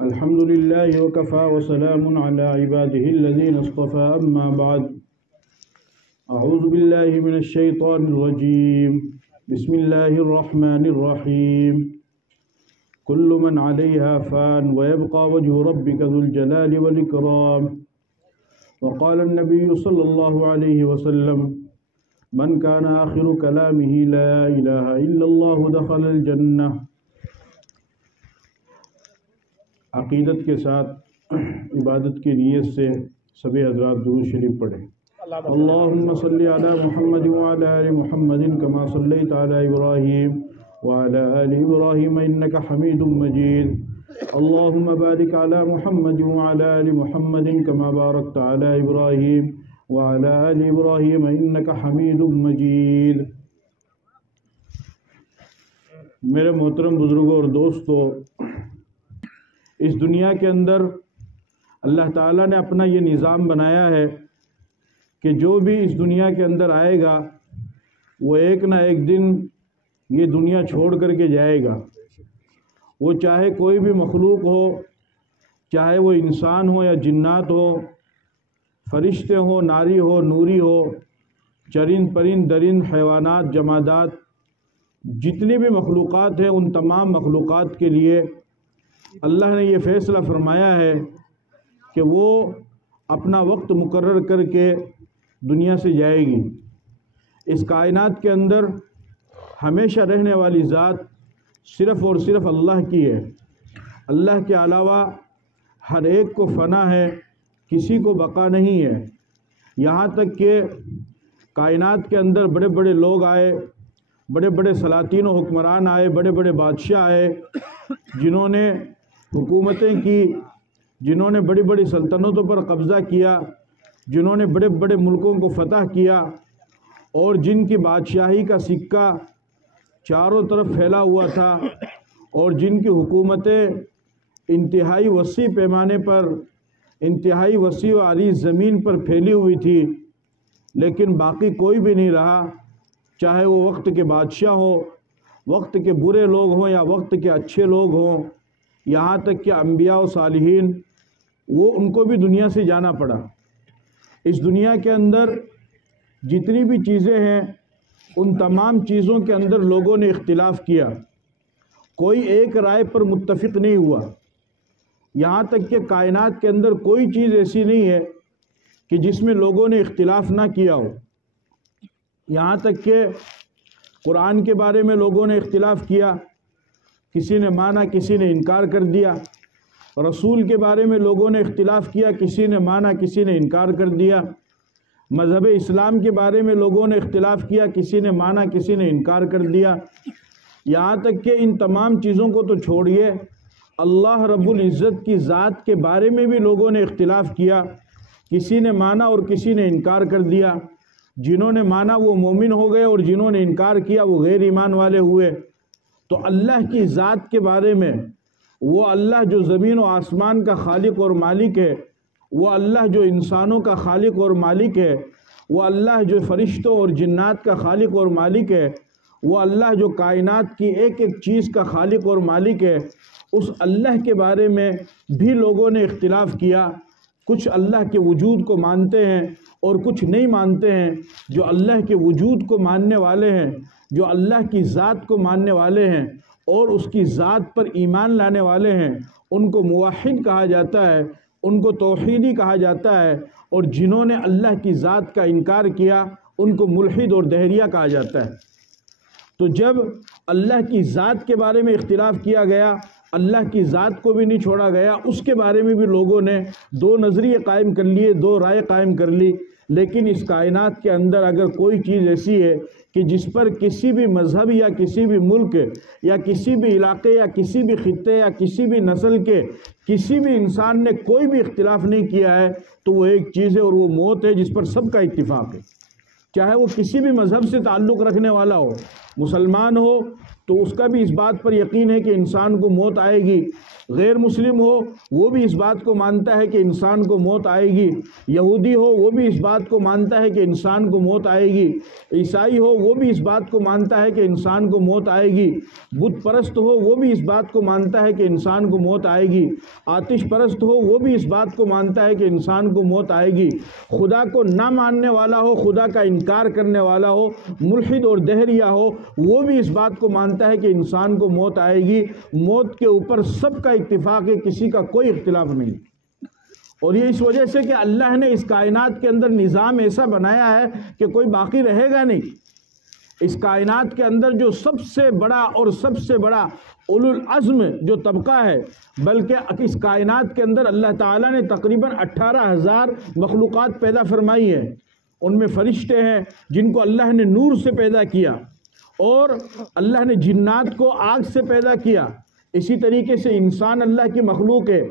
الحمد لله وكفى وسلام على عباده الذين اصطفى أما بعد أعوذ بالله من الشيطان الرجيم بسم الله الرحمن الرحيم كل من عليها فان ويبقى وجه ربك ذو الجلال والإكرام وقال النبي صلى الله عليه وسلم من كان آخر كلامه لا إله إلا الله دخل الجنة۔ عقیدت کے ساتھ عبادت کی نیت سے سبھی حضرات درود شریف پڑھیں۔ اللہم صلی علی محمد وعلی آل محمد کما صلیت علی ابراہیم وعلی آل ابراہیم انک حمید مجید۔ اللہم بارک علی محمد وعلی آل محمد کما بارکت علی ابراہیم وعلی آل ابراہیم انک حمید مجید۔ میرے محترم بزرگوں اور دوستو، اس دنیا کے اندر اللہ تعالیٰ نے اپنا یہ نظام بنایا ہے کہ جو بھی اس دنیا کے اندر آئے گا وہ ایک نہ ایک دن یہ دنیا چھوڑ کر کے جائے گا۔ وہ چاہے کوئی بھی مخلوق ہو، چاہے وہ انسان ہو یا جنات ہو، فرشتے ہو، ناری ہو، نوری ہو، چرند پرند درند حیوانات جمادات، جتنی بھی مخلوقات ہیں ان تمام مخلوقات کے لیے اللہ نے یہ فیصلہ فرمایا ہے کہ وہ اپنا وقت مقرر کر کے دنیا سے جائے گی۔ اس کائنات کے اندر ہمیشہ رہنے والی ذات صرف اور صرف اللہ کی ہے۔ اللہ کے علاوہ ہر ایک کو فنا ہے، کسی کو بقا نہیں ہے۔ یہاں تک کہ کائنات کے اندر بڑے بڑے لوگ آئے، بڑے بڑے سلاطین و حکمران آئے، بڑے بڑے بادشاہ آئے، جنہوں نے حکومتیں کی، جنہوں نے بڑی بڑی سلطنتوں پر قبضہ کیا، جنہوں نے بڑے بڑے ملکوں کو فتح کیا، اور جن کی بادشاہی کا سکہ چاروں طرف پھیلا ہوا تھا، اور جن کی حکومتیں انتہائی وسیع پیمانے پر، انتہائی وسیع و عریض زمین پر پھیلی ہوئی تھی، لیکن باقی کوئی بھی نہیں رہا، چاہے وہ وقت کے بادشاہ ہوں، وقت کے برے لوگ ہوں یا وقت کے اچھے لوگ ہوں، یہاں تک کہ انبیاء و صالحین، وہ ان کو بھی دنیا سے جانا پڑا۔ اس دنیا کے اندر جتنی بھی چیزیں ہیں ان تمام چیزوں کے اندر لوگوں نے اختلاف کیا، کوئی ایک رائے پر متفق نہیں ہوا۔ یہاں تک کہ کائنات کے اندر کوئی چیز ایسی نہیں ہے کہ جس میں لوگوں نے اختلاف نہ کیا ہو۔ یہاں تک کہ قرآن کے بارے میں لوگوں نے اختلاف کیا، کسی نے مانا کسی نے انکار کر دیا۔ رسول کے بارے میں لوگوں نے اختلاف کیا، کسی نے مانا کسی نے انکار کر دیا۔ مذہب اسلام کے بارے میں لوگوں نے اختلاف کیا، کسی نے مانا کسی نے انکار کر دیا۔ یہاں تک کہ ان تمام چیزوں کو تو چھوڑیے، اللہ رب العزت کی ذات کے بارے میں بھی لوگوں نے اختلاف کیا، کسی نے مانا اور کسی نے انکار کر دیا۔ جنہوں نے مانا وہ مومن ہو گئے اور جنہوں نے انکار کیا وہ غیر ایمان والے ہوئے۔ تو اللہ کی ذات کے بارے میں، وہ اللہ جو زمین و آسمان کا خالق اور مالک ہے، وہ اللہ جو انسانوں کا خالق اور مالک ہے، وہ اللہ جو فرشتوں اور جنات کا خالق اور مالک ہے، وہ اللہ جو کائنات کی ایک ایک چیز کا خالق اور مالک ہے، اس اللہ کے بارے میں بھی لوگوں نے اختلاف کیا۔ کچھ اللہ کے وجود کو مانتے ہیں اور کچھ نہیں مانتے ہیں۔ جو اللہ کے وجود کو ماننے والے ہیں، جو اللہ کی ذات کو ماننے والے ہیں اور اس کی ذات پر ایمان لانے والے ہیں، ان کو موحد کہا جاتا ہے، ان کو توحیدی کہا جاتا ہے، اور جنہوں نے اللہ کی ذات کا انکار کیا ان کو ملحد اور دہریہ کہا جاتا ہے۔ تو جب اللہ کی ذات کے بارے میں اختلاف کیا گیا، اللہ کی ذات کو بھی نہیں چھوڑا گیا، اس کے بارے میں بھی لوگوں نے دو نظریے قائم کر لیے، دو رائے قائم کر لی۔ لیکن اس کائنات کے اندر اگر کوئی چیز ایسی ہے کہ جس پر کسی بھی مذہب یا کسی بھی ملک یا کسی بھی علاقے یا کسی بھی خطے یا کسی بھی نسل کے کسی بھی انسان نے کوئی بھی اختلاف نہیں کیا ہے، تو وہ ایک چیز ہے اور وہ موت ہے، جس پر سب کا اتفاق ہے۔ چاہے وہ کسی بھی مذہب سے تعلق رکھنے والا ہو، مسلمان ہو تو اس کا بھی اس بات پر یقین ہے کہ انسان کو موت آئے گی، غیر مسلم ہو وہ بھی اس بات کو مانتا ہے کہ انسان کو موت آئے گی، یہودی ہو وہ بھی اس بات کو مانتا ہے کہ انسان کو موت آئے گی، عیسائی ہو وہ بھی اس بات کو مانتا ہے کہ انسان کو موت آئے گی، بت پرست ہو وہ بھی اس بات کو مانتا ہے کہ انسان کو موت آئے گی، آتش پرست ہو وہ بھی اس بات کو مانتا ہے کہ انسان کو موت آئے گی، خدا کو نہ ماننے والا ہو، خدا کا انکار کرنے والا ہو، ملحد اور دہریہ ہو وہ بھی اس بات کو مانتا ہے کہ انسان کو موت آئے گی۔ موت کے اوپر سب کا اتفاق ہے، کسی کا کوئی اختلاف نہیں، اور یہ اس وجہ سے کہ اللہ نے اس کائنات کے اندر نظام ایسا بنایا ہے کہ کوئی باقی رہے گا نہیں۔ اس کائنات کے اندر جو سب سے بڑا اور سب سے بڑا اولو العزم جو طبقہ ہے، بلکہ اس کائنات کے اندر اللہ تعالیٰ نے تقریباً 18,000 مخلوقات پیدا فرمائی ہے۔ ان میں فرشتے ہیں جن کو اللہ نے نور سے پیدا کیا، اور اللہ نے جنات کو آگ سے پیدا کیا، اسی طریقے سے انسان اللہ کی مخلوق ہے،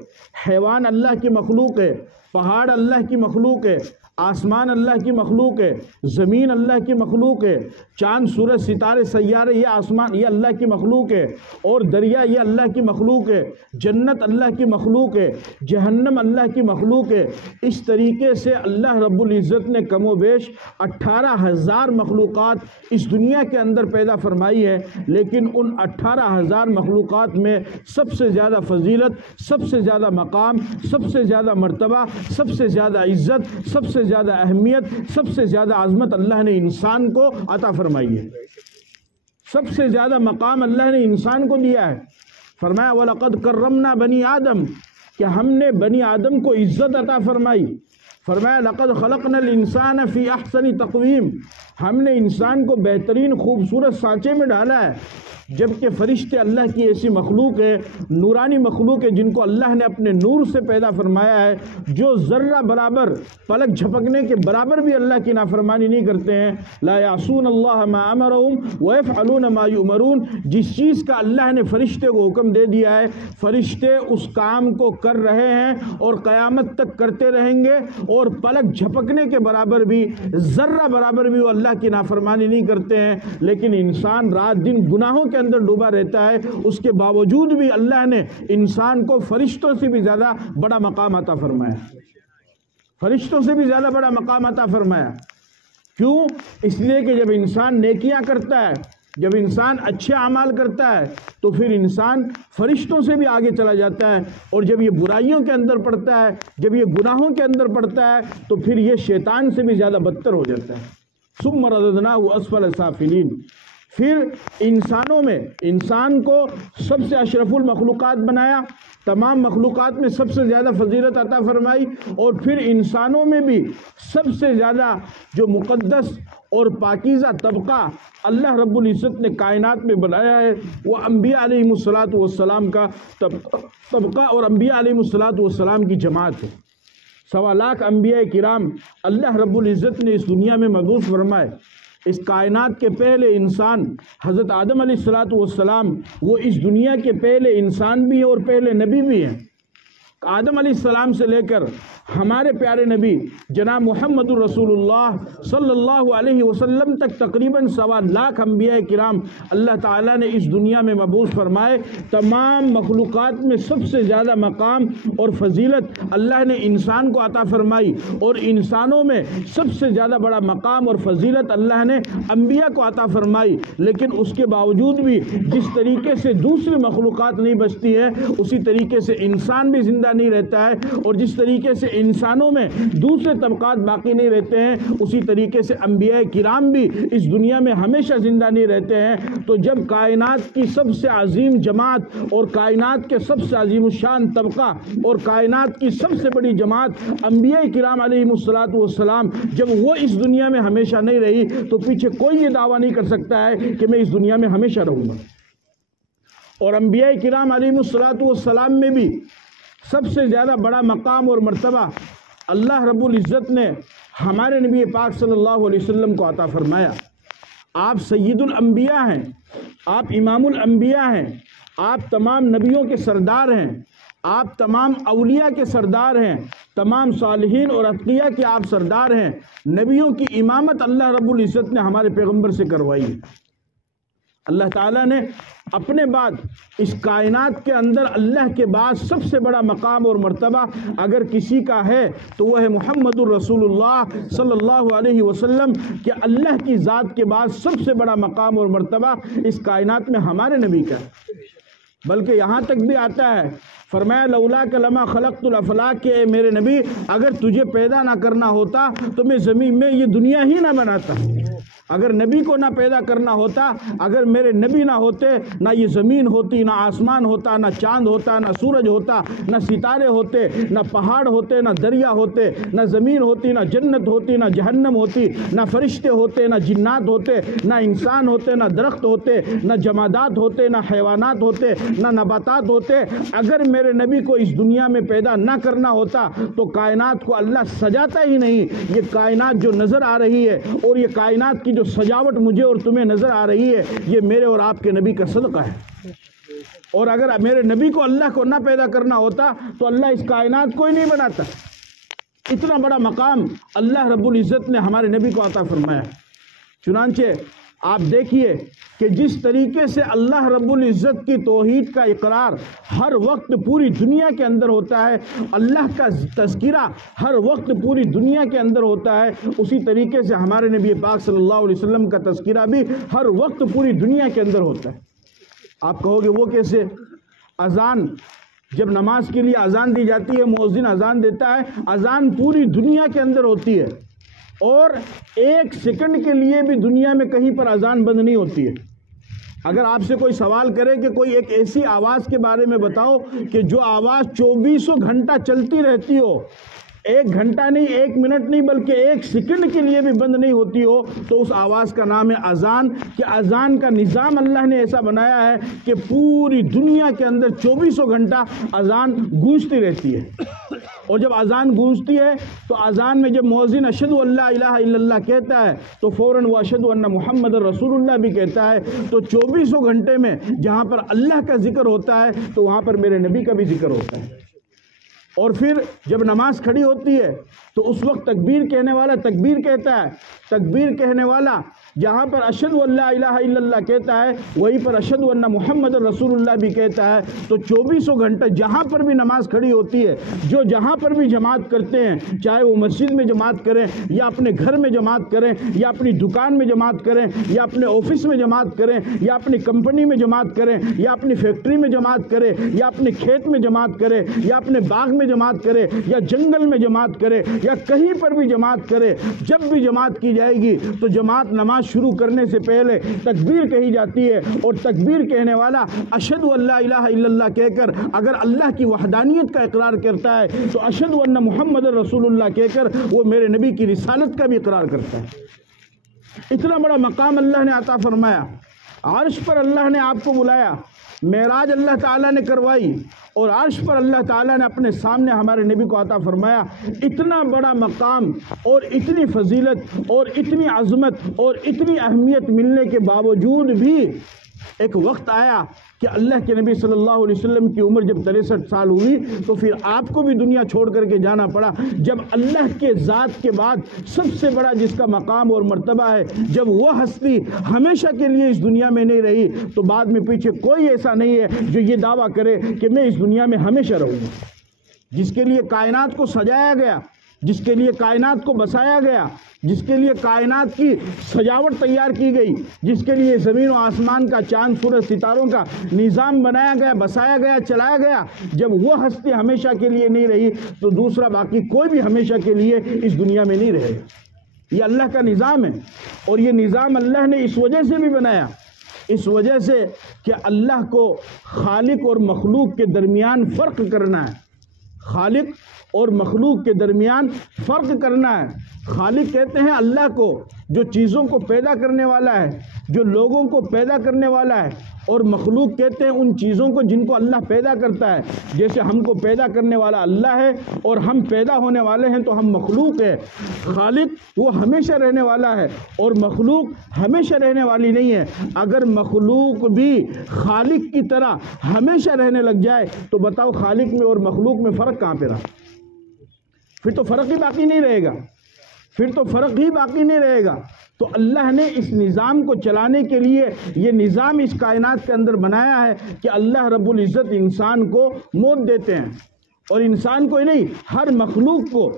حیوان اللہ کی مخلوق ہے، پہاڑ اللہ کی مخلوق ہے، آسمان اللہ کی مخلوق ہے، زمین اللہ کی مخلوق ہے، چاند سورج ستارے سیارے یہ آسمان یہ اللہ کی مخلوق ہے، اور دریا یہ اللہ کی مخلوق ہے، جنت اللہ کی مخلوق ہے، جہنم اللہ کی مخلوق ہے۔ اس طریقے سے اللہ رب العزت نے کم و بیش 18,000 مخلوقات اس دنیا کے اندر پیدا فرمائی ہے، لیکن ان 18,000 مخلوقات میں سب سے زیادہ فضیلت، سب سے زیادہ مقام، سب سے زیادہ مرتبہ، سب سے زیادہ عزت، سب سے زیادہ اہمیت، سب سے زیادہ عظمت اللہ نے انسان کو عطا فرمائی ہے۔ سب سے زیادہ مقام اللہ نے انسان کو دیا ہے۔ فرمایا وَلَقَدْ كَرَّمْنَا بَنِي آدم، کہ ہم نے بنی آدم کو عزت عطا فرمائی۔ فرمایا لَقَدْ خَلَقْنَا الْإِنسَانَ فِي أَحْسَنِ تَقْوِيمٍ، ہم نے انسان کو بہترین خوبصورت سانچے میں ڈالا ہے۔ جبکہ فرشتے اللہ کی ایسی مخلوق ہے، نورانی مخلوق ہے، جن کو اللہ نے اپنے نور سے پیدا فرمایا ہے، جو ذرہ برابر پلک جھپکنے کے برابر بھی اللہ کی نافرمانی نہیں کرتے ہیں۔ لا یعصون اللہ ما امرہم ویفعلون ما یؤمرون، جس چیز کا اللہ نے فرشتے کو حکم دے دیا ہے فرشتے اس کام کو کر رہے ہیں اور قیامت تک کرتے رہیں گے، اور پلک جھپکنے کے برابر بھی ذرہ برابر بھی وہ اللہ کی نافرمانی نہیں کرتے ہیں۔ لیکن انسان رات دن گناہوں کے اندر ڈوبا رہتا ہے، اس کے باوجود بھی اللہ نے انسان کو فرشتوں سے بھی زیادہ بڑا مقام عطا فرمایا، فرشتوں سے بھی زیادہ بڑا مقام عطا فرمایا۔ کیوں؟ اس لیے کہ جب انسان نیکیاں کرتا ہے، جب انسان اچھے اعمال کرتا ہے، تو پھر انسان فرشتوں سے بھی آگے چلا جاتا ہے، اور جب یہ برائیوں کے اندر پڑتا ہے، جب یہ گناہوں کے اندر پڑتا ہے، تو پھر یہ شیطان سے بھی زیادہ بدتر ہو جاتا ہے۔ ثم رددناہ اسفل سافلین، پھر انسانوں میں انسان کو سب سے اشرف المخلوقات بنایا، تمام مخلوقات میں سب سے زیادہ فضیلت عطا فرمائی، اور پھر انسانوں میں بھی سب سے زیادہ جو مقدس اور پاکیزہ طبقہ اللہ رب العزت نے کائنات میں بنایا ہے وہ انبیاء علیہم الصلاۃ کا طبقہ اور انبیاء علیہم الصلاۃ کی جماعت ہے۔ 1.25 لاکھ انبیاء کرام اللہ رب العزت نے اس دنیا میں مبعوث فرمائے۔ اس کائنات کے پہلے انسان حضرت آدم علیہ السلام وہ اس دنیا کے پہلے انسان بھی ہیں اور پہلے نبی بھی ہیں۔ آدم علیہ السلام سے لے کر ہمارے پیارے نبی جناب محمد الرسول اللہ صلی اللہ علیہ وسلم تک تقریباً 1.25 لاکھ انبیاء کرام اللہ تعالیٰ نے اس دنیا میں مبعوث فرمائے۔ تمام مخلوقات میں سب سے زیادہ مقام اور فضیلت اللہ نے انسان کو عطا فرمائی، اور انسانوں میں سب سے زیادہ بڑا مقام اور فضیلت اللہ نے انبیاء کو عطا فرمائی۔ لیکن اس کے باوجود بھی جس طریقے سے دوسری مخلوقات نہیں بچتی ہے، اسی طریقے سے انسان بھی زندہ نہیں رہتا ہے، اور جس طریقے سے انسانوں میں دوسرے طبقات باقی نہیں رہتے ہیں، اسی طریقے سے انبیاء کرام بھی اس دنیا میں ہمیشہ زندہ نہیں رہتے ہیں۔ تو جب کائنات کی سب سے عظیم جماعت اور کائنات کے سب سے عظیم الشان طبقہ اور کائنات کی سب سے بڑی جماعت انبیاء کرام علیہم السلام جب وہ اس دنیا میں ہمیشہ نہیں رہی، تو پیچھے کوئی یہ دعویٰ نہیں کر سکتا ہے کہ میں اس دنیا میں ہمیشہ رہوں گا۔ اور انبیاء کرام علیہم السلام میں بھی سب سے زیادہ بڑا مقام اور مرتبہ اللہ رب العزت نے ہمارے نبی پاک صلی اللہ علیہ وسلم کو عطا فرمایا۔ آپ سید الانبیاء ہیں، آپ امام الانبیاء ہیں، آپ تمام نبیوں کے سردار ہیں، آپ تمام اولیاء کے سردار ہیں، تمام صالحین اور اتقیاء کے آپ سردار ہیں۔ نبیوں کی امامت اللہ رب العزت نے ہمارے پیغمبر سے کروائی ہے۔ اللہ تعالیٰ نے اپنے بعد اس کائنات کے اندر اللہ کے بعد سب سے بڑا مقام اور مرتبہ اگر کسی کا ہے تو وہ ہے محمد الرسول اللہ صلی اللہ علیہ وسلم، کہ اللہ کی ذات کے بعد سب سے بڑا مقام اور مرتبہ اس کائنات میں ہمارے نبی کا ہے۔ بلکہ یہاں تک بھی آتا ہے، فرمایا لولاک لما خلقت الافلاک، کہ اے میرے نبی اگر تجھے پیدا نہ کرنا ہوتا تو میں زمین میں یہ دنیا ہی نہ بناتا۔ اگر نبی کو نہ پیدا کرنا ہوتا، اگر میرے نبی نہ ہوتے، نہ یہ زمین ہوتی، نہ آسمان ہوتا، نہ چاند ہوتا، نہ سورج ہوتا، نہ ستارے ہوتے، نہ پہاڑ ہوتے، نہ دریا ہوتے، نہ زمین ہوتی، نہ جنت ہوتی، نہ جہنم ہوتی، نہ فرشتے ہوتے، نہ جنات ہوتے، نہ انسان ہوتے، نہ درخت ہوتے، نہ جمادات ہوتے، نہ حیوانات ہوتے، نہ نباتات ہوتے۔ اگر میرے نبی کو اس دنیا میں پیدا نہ کرنا ہوتا تو کائنات کو اللہ سجاتا ہی نہیں۔ یہ کائنات جو نظر آ رہی ہے اور یہ کائنات کی جو سجاوٹ مجھے اور تمہیں نظر آ رہی ہے، یہ میرے اور آپ کے نبی کا صدقہ ہے۔ اور اگر میرے نبی کو اللہ کو نہ پیدا کرنا ہوتا تو اللہ اس کائنات کو ہی نہیں بناتا۔ اتنا بڑا مقام اللہ رب العزت نے ہمارے نبی کو عطا فرمایا۔ چنانچہ آپ دیکھیے کہ جس طریقے سے اللہ رب العزت کی توحید کا اقرار ہر وقت پوری دنیا کے اندر ہوتا ہے، اللہ کا تذکرہ ہر وقت پوری دنیا کے اندر ہوتا ہے، اسی طریقے سے ہمارے نبی پاک صلی اللہ علیہ وسلم کا تذکرہ بھی ہر وقت پوری دنیا کے اندر ہوتا ہے۔ آپ کہو گے وہ کیسے؟ اذان، جب نماز کے لیے اذان دی جاتی ہے، مؤذن اذان دیتا ہے، اذان پوری دنیا کے اندر ہوتی ہے، اور ایک سیکنڈ کے لیے بھی دنیا میں کہیں پر اذان بند نہیں ہوتی ہے۔ اگر آپ سے کوئی سوال کرے کہ کوئی ایک ایسی آواز کے بارے میں بتاؤ کہ جو آواز 24 گھنٹہ چلتی رہتی ہو، 1 گھنٹہ نہیں، 1 منٹ نہیں، بلکہ 1 سیکنڈ کے لیے بھی بند نہیں ہوتی ہو، تو اس آواز کا نام ہے اذان۔ کہ اذان کا نظام اللہ نے ایسا بنایا ہے کہ پوری دنیا کے اندر 24 گھنٹہ اذان گونجتی رہتی ہے۔ اور جب اذان گونجتی ہے تو اذان میں جب مؤذن اشہد ان لا الہ الا اللہ کہتا ہے تو فوراً وہ اشہد ان محمد رسول اللہ بھی کہتا ہے۔ تو 24 گھنٹے میں جہاں پر اللہ کا ذکر ہوتا ہے تو وہاں پر میرے نبی کا بھی ذکر ہوتا ہے۔ اور پھر جب نماز کھڑی ہوتی ہے تو اس وقت تکبیر کہنے والا تکبیر کہتا ہے، تکبیر کہنے والا جہاں پر اشہد ان لا الہ الا اللہ کہتا ہے وہیں پر اشہد ان محمد رسول اللہ بھی کہتا ہے۔ تو 24 گھنٹہ جہاں پر بھی نماز کھڑی ہوتی ہے، جو جہاں پر بھی جماعت کرتے ہیں، چاہے وہ مسجد میں جماعت کریں یا اپنے گھر میں جماعت کریں یا اپنی دکان میں جماعت کریں یا اپنے آفس میں جماعت کریں یا اپنی کمپنی میں جماعت کریں یا اپنی فیکٹری میں جماعت کریں یا اپنے کھیت میں جماعت کریں یا اپنے باغ میں جماعت کرے یا جنگل میں جماعت کرے یا کہیں پر بھی جماعت کرے، جب بھی جماعت کی جائے گی تو جماعت نماز شروع کرنے سے پہلے تکبیر کہی جاتی ہے، اور تکبیر کہنے والا اشہد ان لا الہ الا اللہ کہہ کر اگر اللہ کی وحدانیت کا اقرار کرتا ہے تو اشہد ان محمد رسول اللہ کہہ کر وہ میرے نبی کی رسالت کا بھی اقرار کرتا ہے۔ اتنا بڑا مقام اللہ نے عطا فرمایا۔ عرش پر اللہ نے آپ کو بلایا، معراج اللہ تعالیٰ نے کروائی، اور عرش پر اللہ تعالیٰ نے اپنے سامنے ہمارے نبی کو عطا فرمایا۔ اتنا بڑا مقام اور اتنی فضیلت اور اتنی عظمت اور اتنی اہمیت ملنے کے باوجود بھی ایک وقت آیا کہ اللہ کے نبی صلی اللہ علیہ وسلم کی عمر جب 63 سال ہوئی تو پھر آپ کو بھی دنیا چھوڑ کر کے جانا پڑا۔ جب اللہ کے ذات کے بعد سب سے بڑا جس کا مقام اور مرتبہ ہے، جب وہ ہستی ہمیشہ کے لیے اس دنیا میں نہیں رہی تو بعد میں پیچھے کوئی ایسا نہیں ہے جو یہ دعویٰ کرے کہ میں اس دنیا میں ہمیشہ رہوں گا۔ جس کے لیے کائنات کو سجایا گیا، جس کے لیے کائنات کو بسایا گیا، جس کے لیے کائنات کی سجاوٹ تیار کی گئی، جس کے لیے زمین و آسمان کا، چاند سورج ستاروں کا نظام بنایا گیا، بسایا گیا، چلایا گیا، جب وہ ہستی ہمیشہ کے لیے نہیں رہی تو دوسرا باقی کوئی بھی ہمیشہ کے لیے اس دنیا میں نہیں رہے گا۔ یہ اللہ کا نظام ہے، اور یہ نظام اللہ نے اس وجہ سے بھی بنایا، اس وجہ سے کہ اللہ کو خالق اور مخلوق کے درمیان فرق کرنا ہے، خالق اور مخلوق کے درمیان فرق کرنا ہے۔ خالق کہتے ہیں اللہ کو جو چیزوں کو پیدا کرنے والا ہے، جو لوگوں کو پیدا کرنے والا ہے، اور مخلوق کہتے ہیں ان چیزوں کو جن کو اللہ پیدا کرتا ہے۔ جیسے ہم کو پیدا کرنے والا اللہ ہے اور ہم پیدا ہونے والے ہیں تو ہم مخلوق ہے۔ خالق وہ ہمیشہ رہنے والا ہے اور مخلوق ہمیشہ رہنے والی نہیں ہے۔ اگر مخلوق بھی خالق کی طرح ہمیشہ رہنے لگ جائے تو بتاؤ خالق میں اور مخلوق میں فرق کہاں پہ رہا؟ پھر تو فرق ہی باقی نہیں رہے گا، پھر تو فرق ہی باقی نہیں رہے گا۔ تو اللہ نے اس نظام کو چلانے کے لیے یہ نظام اس کائنات کے اندر بنایا ہے کہ اللہ رب العزت انسان کو موت دیتے ہیں، اور انسان کو ہی نہیں، ہر مخلوق کو۔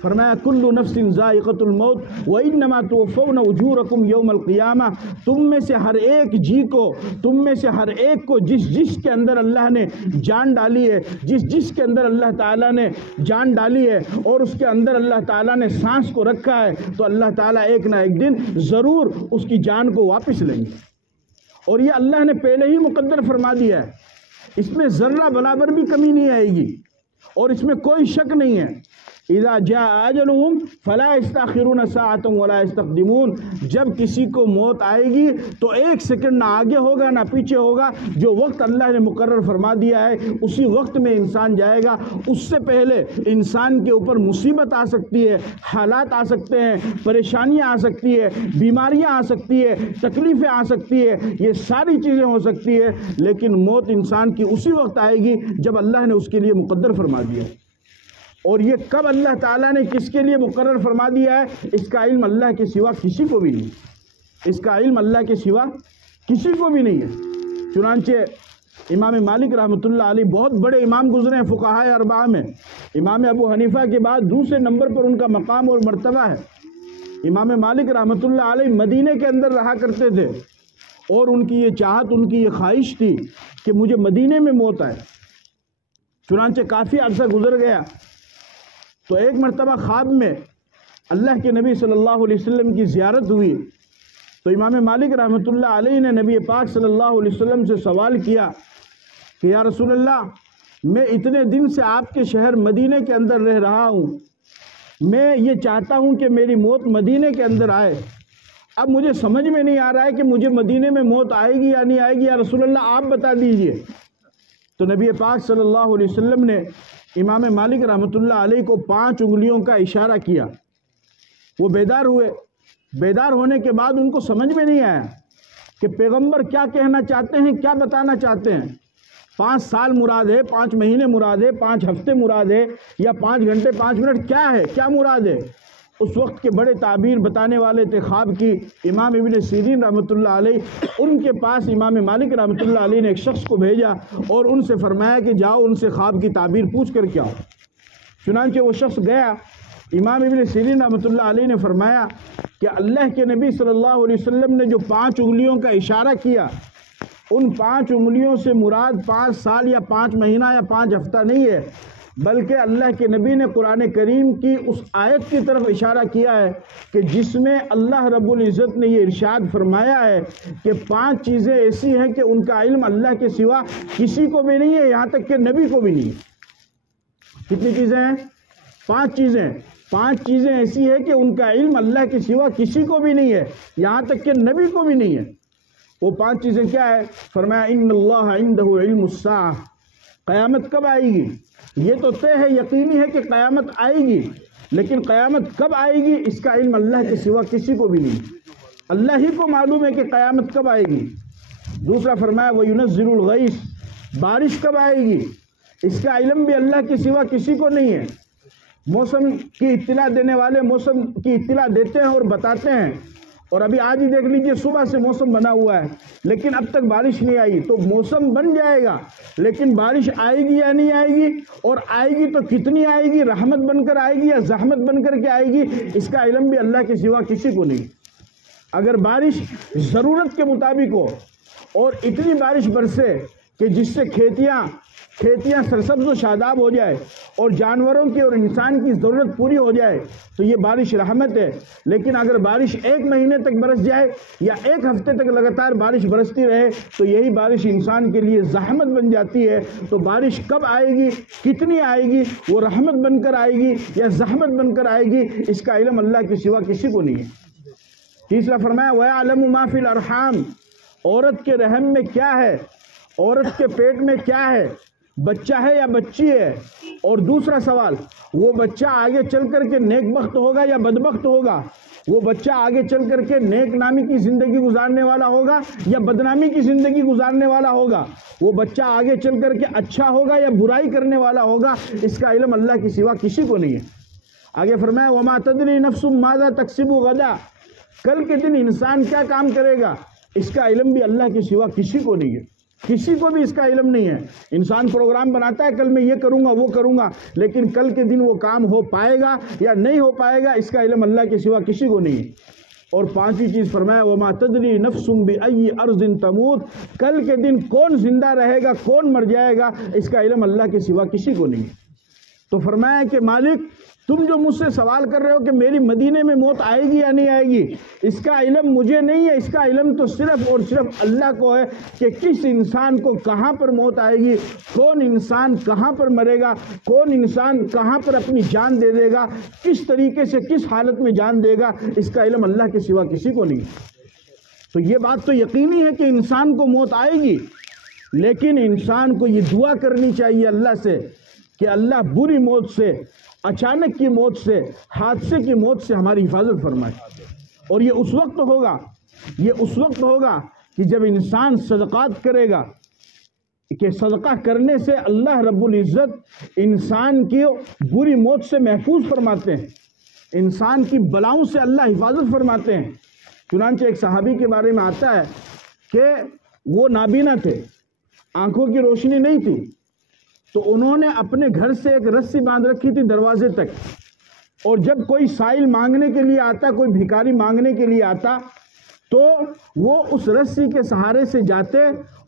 فرمایا کل نفس ذائقۃ الموت وانما توفون اجورکم یوم القیامہ، تم میں سے ہر ایک جی کو، تم میں سے ہر ایک کو جس کے اندر اللہ نے جان ڈالی ہے، جس کے اندر اللہ تعالیٰ نے جان ڈالی ہے اور اس کے اندر اللہ تعالیٰ نے سانس کو رکھا ہے، تو اللہ تعالیٰ ایک نہ ایک دن ضرور اس کی جان کو واپس لیں گے، اور یہ اللہ نے پہلے ہی مقدر فرما دیا ہے، اس میں ذرہ برابر بھی کمی نہیں آئے گی اور اس میں کوئی شک نہیں ہے۔ اذا جاء اجلهم فلا يستاخرون ساعة ولا يستقدمون، جب کسی کو موت آئے گی تو ایک سیکنڈ نہ آگے ہوگا نہ پیچھے ہوگا، جو وقت اللہ نے مقرر فرما دیا ہے اسی وقت میں انسان جائے گا۔ اس سے پہلے انسان کے اوپر مصیبت آ سکتی ہے، حالات آ سکتے ہیں، پریشانیاں آ سکتی ہے، بیماریاں آ سکتی ہے، تکلیفیں آ سکتی ہے، یہ ساری چیزیں ہو سکتی ہے، لیکن موت انسان کی اسی وقت آئے گی جب اللہ نے اس کے لیے مقدر فرما دیا ہے۔ اور یہ کب اللہ تعالیٰ نے کس کے لیے مقرر فرما دیا ہے، اس کا علم اللہ کے سوا کسی کو بھی نہیں، اس کا علم اللہ کے سوا کسی کو بھی نہیں ہے۔ چنانچہ امام مالک رحمۃ اللہ علیہ بہت بڑے امام گزرے ہیں فقہائے اربعہ میں، امام ابو حنیفہ کے بعد دوسرے نمبر پر ان کا مقام اور مرتبہ ہے۔ امام مالک رحمۃ اللہ علیہ مدینے کے اندر رہا کرتے تھے، اور ان کی یہ چاہت، ان کی یہ خواہش تھی کہ مجھے مدینے میں موت آئے۔ چنانچہ کافی عرصہ گزر گیا تو ایک مرتبہ خواب میں اللہ کے نبی صلی اللہ علیہ وسلم کی زیارت ہوئی، تو امام مالک رحمۃ اللہ علیہ نے نبی پاک صلی اللہ علیہ وسلم سے سوال کیا کہ یا رسول اللہ، میں اتنے دن سے آپ کے شہر مدینے کے اندر رہ رہا ہوں، میں یہ چاہتا ہوں کہ میری موت مدینے کے اندر آئے، اب مجھے سمجھ میں نہیں آ رہا ہے کہ مجھے مدینے میں موت آئے گی یا نہیں آئے گی، یا رسول اللہ آپ بتا دیجئے۔ تو نبی پاک صلی اللہ علیہ وسلم نے امام مالک رحمۃ اللہ علیہ کو 5 انگلیوں کا اشارہ کیا، وہ بیدار ہوئے۔ بیدار ہونے کے بعد ان کو سمجھ میں نہیں آیا کہ پیغمبر کیا کہنا چاہتے ہیں، کیا بتانا چاہتے ہیں۔ 5 سال مراد ہے، 5 مہینے مراد ہے، 5 ہفتے مراد ہے، یا 5 گھنٹے 5 منٹ، کیا ہے، کیا مراد ہے؟ اس وقت کے بڑے تعبیر بتانے والے تھے خواب کی امام ابن سیرین رحمۃ اللہ علیہ۔ ان کے پاس امام مالک رحمۃ اللہ علیہ نے ایک شخص کو بھیجا اور ان سے فرمایا کہ جاؤ ان سے خواب کی تعبیر پوچھ کر کے آؤ۔ چنانچہ وہ شخص گیا، امام ابن سیرین رحمۃ اللہ علیہ نے فرمایا کہ اللہ کے نبی صلی اللہ علیہ وسلم نے جو 5 انگلیوں کا اشارہ کیا، ان 5 انگلیوں سے مراد 5 سال یا 5 مہینہ یا 5 ہفتہ نہیں ہے، بلکہ اللہ کے نبی نے قرآن کریم کی اس آیت کی طرف اشارہ کیا ہے کہ جس میں اللہ رب العزت نے یہ ارشاد فرمایا ہے کہ 5 چیزیں ایسی ہیں کہ ان کا علم اللہ کے سوا کسی کو بھی نہیں ہے، یہاں تک کہ نبی کو بھی نہیں ہے۔ کتنی چیزیں ہیں؟ 5 چیزیں۔ 5 چیزیں ایسی ہیں کہ ان کا علم اللہ کے سوا کسی کو بھی نہیں ہے، یہاں تک کہ نبی کو بھی نہیں ہے۔ وہ 5 چیزیں کیا ہے؟ فرمایا ان اللہ عنده علم الساعہ، قیامت کب آئے گی؟ یہ تو طے ہے، یقینی ہے کہ قیامت آئے گی، لیکن قیامت کب آئے گی اس کا علم اللہ کے سوا کسی کو بھی نہیں، اللہ ہی کو معلوم ہے کہ قیامت کب آئے گی۔ دوسرا فرمایا وَيُنَزِّلُ الْغَيْثَ، بارش کب آئے گی اس کا علم بھی اللہ کے سوا کسی کو نہیں ہے۔ موسم کی اطلاع دینے والے موسم کی اطلاع دیتے ہیں اور بتاتے ہیں، اور ابھی آج ہی دیکھ لیجئے صبح سے موسم بنا ہوا ہے لیکن اب تک بارش نہیں آئی، تو موسم بن جائے گا لیکن بارش آئے گی یا نہیں آئے گی، اور آئے گی تو کتنی آئے گی، رحمت بن کر آئے گی یا زحمت بن کر کے آئے گی، اس کا علم بھی اللہ کے سوا کسی کو نہیں۔ اگر بارش ضرورت کے مطابق ہو اور اتنی بارش برسے کہ جس سے کھیتیاں سرسبز و شاداب ہو جائے اور جانوروں کی اور انسان کی ضرورت پوری ہو جائے تو یہ بارش رحمت ہے، لیکن اگر بارش 1 مہینے تک برس جائے یا 1 ہفتے تک لگاتار بارش برستی رہے تو یہی بارش انسان کے لیے زحمت بن جاتی ہے۔ تو بارش کب آئے گی، کتنی آئے گی، وہ رحمت بن کر آئے گی یا زحمت بن کر آئے گی، اس کا علم اللہ کے سوا کسی کو نہیں ہے۔ تیسرا فرمایا وَيَعْلَمُ مَا فِي الْأَرْحَامِ، عورت کے رحم میں کیا ہے، عورت کے پیٹ میں کیا ہے، بچہ ہے یا بچی ہے، اور دوسرا سوال وہ بچہ آگے چل کر کے نیک بخت ہوگا یا بدبخت ہوگا، وہ بچہ آگے چل کر کے نیک نامی کی زندگی گزارنے والا ہوگا یا بدنامی کی زندگی گزارنے والا ہوگا، وہ بچہ آگے چل کر کے اچھا ہوگا یا برائی کرنے والا ہوگا، اس کا علم اللہ کے سوا کسی کو نہیں ہے۔ آگے فرمایا وَمَا تَدْرِي نَفْسٌ مَاذَا تَكْسِبُ غَدًا، کل کے دن انسان کیا کام کرے گا اس کا علم بھی اللہ کے سوا کسی کو نہیں ہے، کسی کو بھی اس کا علم نہیں ہے۔ انسان پروگرام بناتا ہے کل میں یہ کروں گا وہ کروں گا، لیکن کل کے دن وہ کام ہو پائے گا یا نہیں ہو پائے گا اس کا علم اللہ کے سوا کسی کو نہیں ہے۔ اور پانچویں چیز فرمایا وَمَا تَدْرِي نَفْسٌ بِأَيِّ أَرْضٍ تَمُوتُ، کل کے دن کون زندہ رہے گا کون مر جائے گا اس کا علم اللہ کے سوا کسی کو نہیں ہے۔ تو فرمایا کہ مالک تم جو مجھ سے سوال کر رہے ہو کہ میری مدینے میں موت آئے گی یا نہیں آئے گی، اس کا علم مجھے نہیں ہے، اس کا علم تو صرف اور صرف اللہ کو ہے کہ کس انسان کو کہاں پر موت آئے گی، کون انسان کہاں پر مرے گا، کون انسان کہاں پر اپنی جان دے دے گا، کس طریقے سے کس حالت میں جان دے گا، اس کا علم اللہ کے سوا کسی کو نہیں۔ تو یہ بات تو یقینی ہے کہ انسان کو موت آئے گی، لیکن انسان کو یہ دعا کرنی چاہیے اللہ سے کہ اللہ بری موت سے، اچانک کی موت سے، حادثے کی موت سے ہماری حفاظت فرمائے۔ اور یہ اس وقت ہوگا کہ جب انسان صدقات کرے گا، کہ صدقہ کرنے سے اللہ رب العزت انسان کی بری موت سے محفوظ فرماتے ہیں، انسان کی بلاؤں سے اللہ حفاظت فرماتے ہیں۔ چنانچہ ایک صحابی کے بارے میں آتا ہے کہ وہ نابینا تھے، آنکھوں کی روشنی نہیں تھی، تو انہوں نے اپنے گھر سے ایک رسی باندھ رکھی تھی دروازے تک، اور جب کوئی سائل مانگنے کے لیے آتا، کوئی بھکاری مانگنے کے لیے آتا، تو وہ اس رسی کے سہارے سے جاتے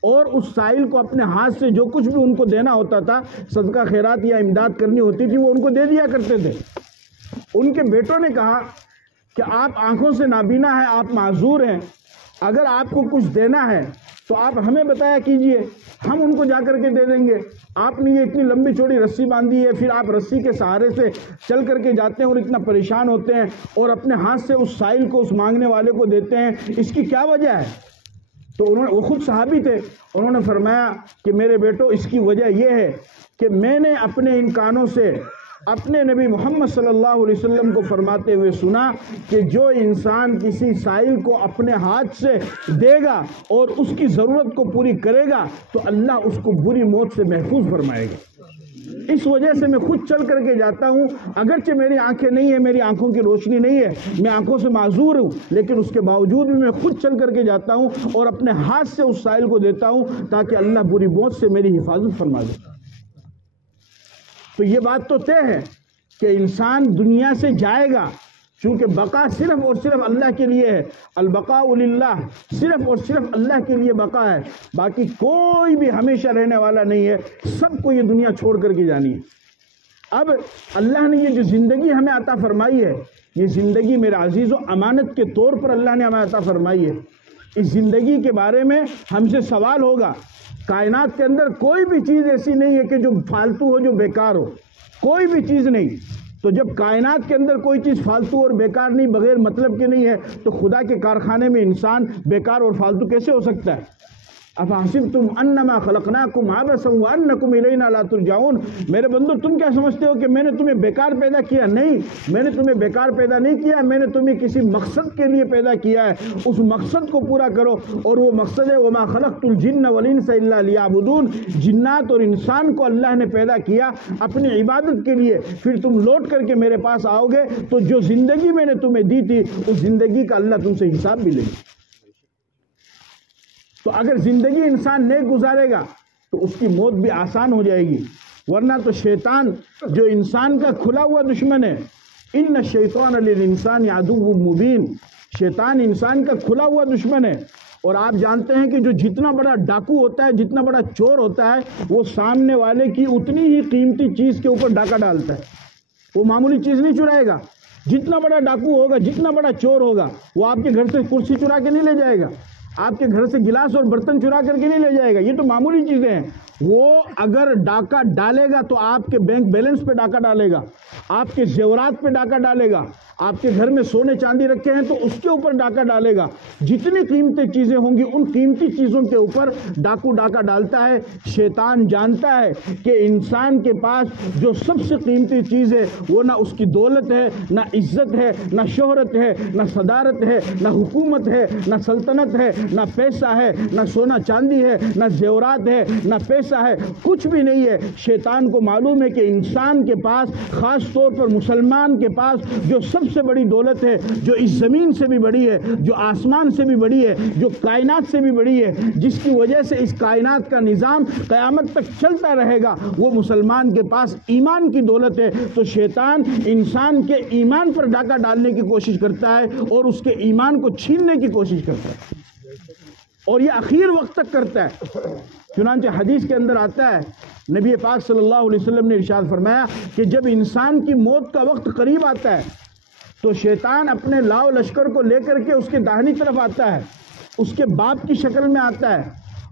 اور اس سائل کو اپنے ہاتھ سے جو کچھ بھی ان کو دینا ہوتا تھا، صدقہ خیرات یا امداد کرنی ہوتی تھی، وہ ان کو دے دیا کرتے تھے۔ ان کے بیٹوں نے کہا کہ آپ آنکھوں سے نابینا ہیں، آپ معذور ہیں، اگر آپ کو کچھ دینا ہے تو آپ ہمیں بتایا کیجئے، ہم ان کو جا کر کے دے دیں گے۔ آپ نے یہ اتنی لمبی چوڑی رسی باندھی ہے، پھر آپ رسی کے سہارے سے چل کر کے جاتے ہیں اور اتنا پریشان ہوتے ہیں اور اپنے ہاتھ سے اس سائل کو اس مانگنے والے کو دیتے ہیں، اس کی کیا وجہ ہے؟ تو وہ خود صحابی تھے، انہوں نے فرمایا کہ میرے بیٹو اس کی وجہ یہ ہے کہ میں نے اپنے ان کانوں سے اپنے نبی محمد صلی اللہ علیہ وسلم کو فرماتے ہوئے سنا کہ جو انسان کسی سائل کو اپنے ہاتھ سے دے گا اور اس کی ضرورت کو پوری کرے گا تو اللہ اس کو بری موت سے محفوظ فرمائے گا۔ اس وجہ سے میں خود چل کر کے جاتا ہوں، اگرچہ میری آنکھیں نہیں ہیں، میری آنکھوں کی روشنی نہیں ہے، میں آنکھوں سے معذور ہوں، لیکن اس کے باوجود بھی میں خود چل کر کے جاتا ہوں اور اپنے ہاتھ سے اس سائل کو دیتا ہوں تاکہ اللہ بری موت سے میری حفاظت فرما دے۔ تو یہ بات تو طے ہے کہ انسان دنیا سے جائے گا، چونکہ بقا صرف اور صرف اللہ کے لیے ہے، البقاء للہ، صرف اور صرف اللہ کے لیے بقا ہے، باقی کوئی بھی ہمیشہ رہنے والا نہیں ہے، سب کو یہ دنیا چھوڑ کر کے جانی ہے۔ اب اللہ نے یہ جو زندگی ہمیں عطا فرمائی ہے، یہ زندگی میرے عزیزو امانت کے طور پر اللہ نے ہمیں عطا فرمائی ہے۔ اس زندگی کے بارے میں ہم سے سوال ہوگا۔ کائنات کے اندر کوئی بھی چیز ایسی نہیں ہے کہ جو فالتو ہو، جو بیکار ہو، کوئی بھی چیز نہیں۔ تو جب کائنات کے اندر کوئی چیز فالتو اور بیکار نہیں، بغیر مطلب کے نہیں ہے، تو خدا کے کارخانے میں انسان بیکار اور فالتو کیسے ہو سکتا ہے؟ افحسبتم انما خلقناکم عبثا وانکم الینا لا ترجعون، میرے بندو تم کیا سمجھتے ہو کہ میں نے تمہیں بیکار پیدا کیا؟ نہیں، میں نے تمہیں بیکار پیدا نہیں کیا، میں نے تمہیں کسی مقصد کے لیے پیدا کیا ہے، اس مقصد کو پورا کرو، اور وہ مقصد ہے وما خلقت الجن والانس الا لیعبدون، جنات اور انسان کو اللہ نے پیدا کیا اپنی عبادت کے لیے، پھر تم لوٹ کر کے میرے پاس آؤ گے تو جو زندگی میں نے تمہیں دی تھی اس زندگی کا اللہ تم سے حساب بھی لے گا۔ تو اگر زندگی انسان نیک گزارے گا تو اس کی موت بھی آسان ہو جائے گی، ورنہ تو شیطان جو انسان کا کھلا ہوا دشمن ہے، ان الشیطان للانسان عدو مبین، شیطان انسان کا کھلا ہوا دشمن ہے۔ اور آپ جانتے ہیں کہ جو جتنا بڑا ڈاکو ہوتا ہے، جتنا بڑا چور ہوتا ہے، وہ سامنے والے کی اتنی ہی قیمتی چیز کے اوپر ڈاکہ ڈالتا ہے، وہ معمولی چیز نہیں چرائے گا۔ جتنا بڑا ڈاکو ہوگا، جتنا بڑا چور ہوگا، وہ آپ کے گھر سے کرسی چرا کے نہیں لے جائے گا، آپ کے گھر سے گلاس اور برتن چرا کر کے نہیں لے جائے گا، یہ تو معمولی چیزیں ہیں۔ وہ اگر ڈاکہ ڈالے گا تو آپ کے بینک بیلنس پہ ڈاکہ ڈالے گا، آپ کے زیورات پہ ڈاکہ ڈالے گا، آپ کے گھر میں سونے چاندی رکھے ہیں تو اس کے اوپر ڈاکہ ڈالے گا، جتنی قیمتی چیزیں ہوں گی ان قیمتی چیزوں کے اوپر ڈاکو ڈاکہ ڈالتا ہے۔ شیطان جانتا ہے کہ انسان کے پاس جو سب سے قیمتی چیز ہے وہ نہ اس کی دولت ہے، نہ عزت ہے، نہ شہرت ہے، نہ صدارت ہے، نہ حکومت ہے، نہ سلطنت ہے، نہ پیسہ ہے، نہ سونا چاندی ہے، نہ زیورات ہے، نہ پیسہ ہے، کچھ بھی نہیں ہے۔ شیطان کو معلوم ہے کہ انسان کے پاس، خاص طور پر مسلمان کے پاس جو سب سب سے بڑی دولت ہے جو اس زمین سے بھی بڑی ہے، جو آسمان سے بھی بڑی ہے، جو کائنات سے بھی بڑی ہے، جس کی وجہ سے اس کائنات کا نظام قیامت تک چلتا رہے گا، وہ مسلمان کے پاس ایمان کی دولت ہے۔ تو شیطان انسان کے ایمان پر ڈاکہ ڈالنے کی کوشش کرتا ہے اور اس کے ایمان کو چھیننے کی کوشش کرتا ہے، اور یہ اخیر وقت تک کرتا ہے۔ چنانچہ حدیث کے اندر آتا ہے، نبی پاک صلی اللہ علیہ وسلم نے ارشاد فرمایا کہ جب انسان کی موت کا وقت قریب آتا ہے تو شیطان اپنے لاؤ لشکر کو لے کر کے اس کے داہنی طرف آتا ہے، اس کے باپ کی شکل میں آتا ہے،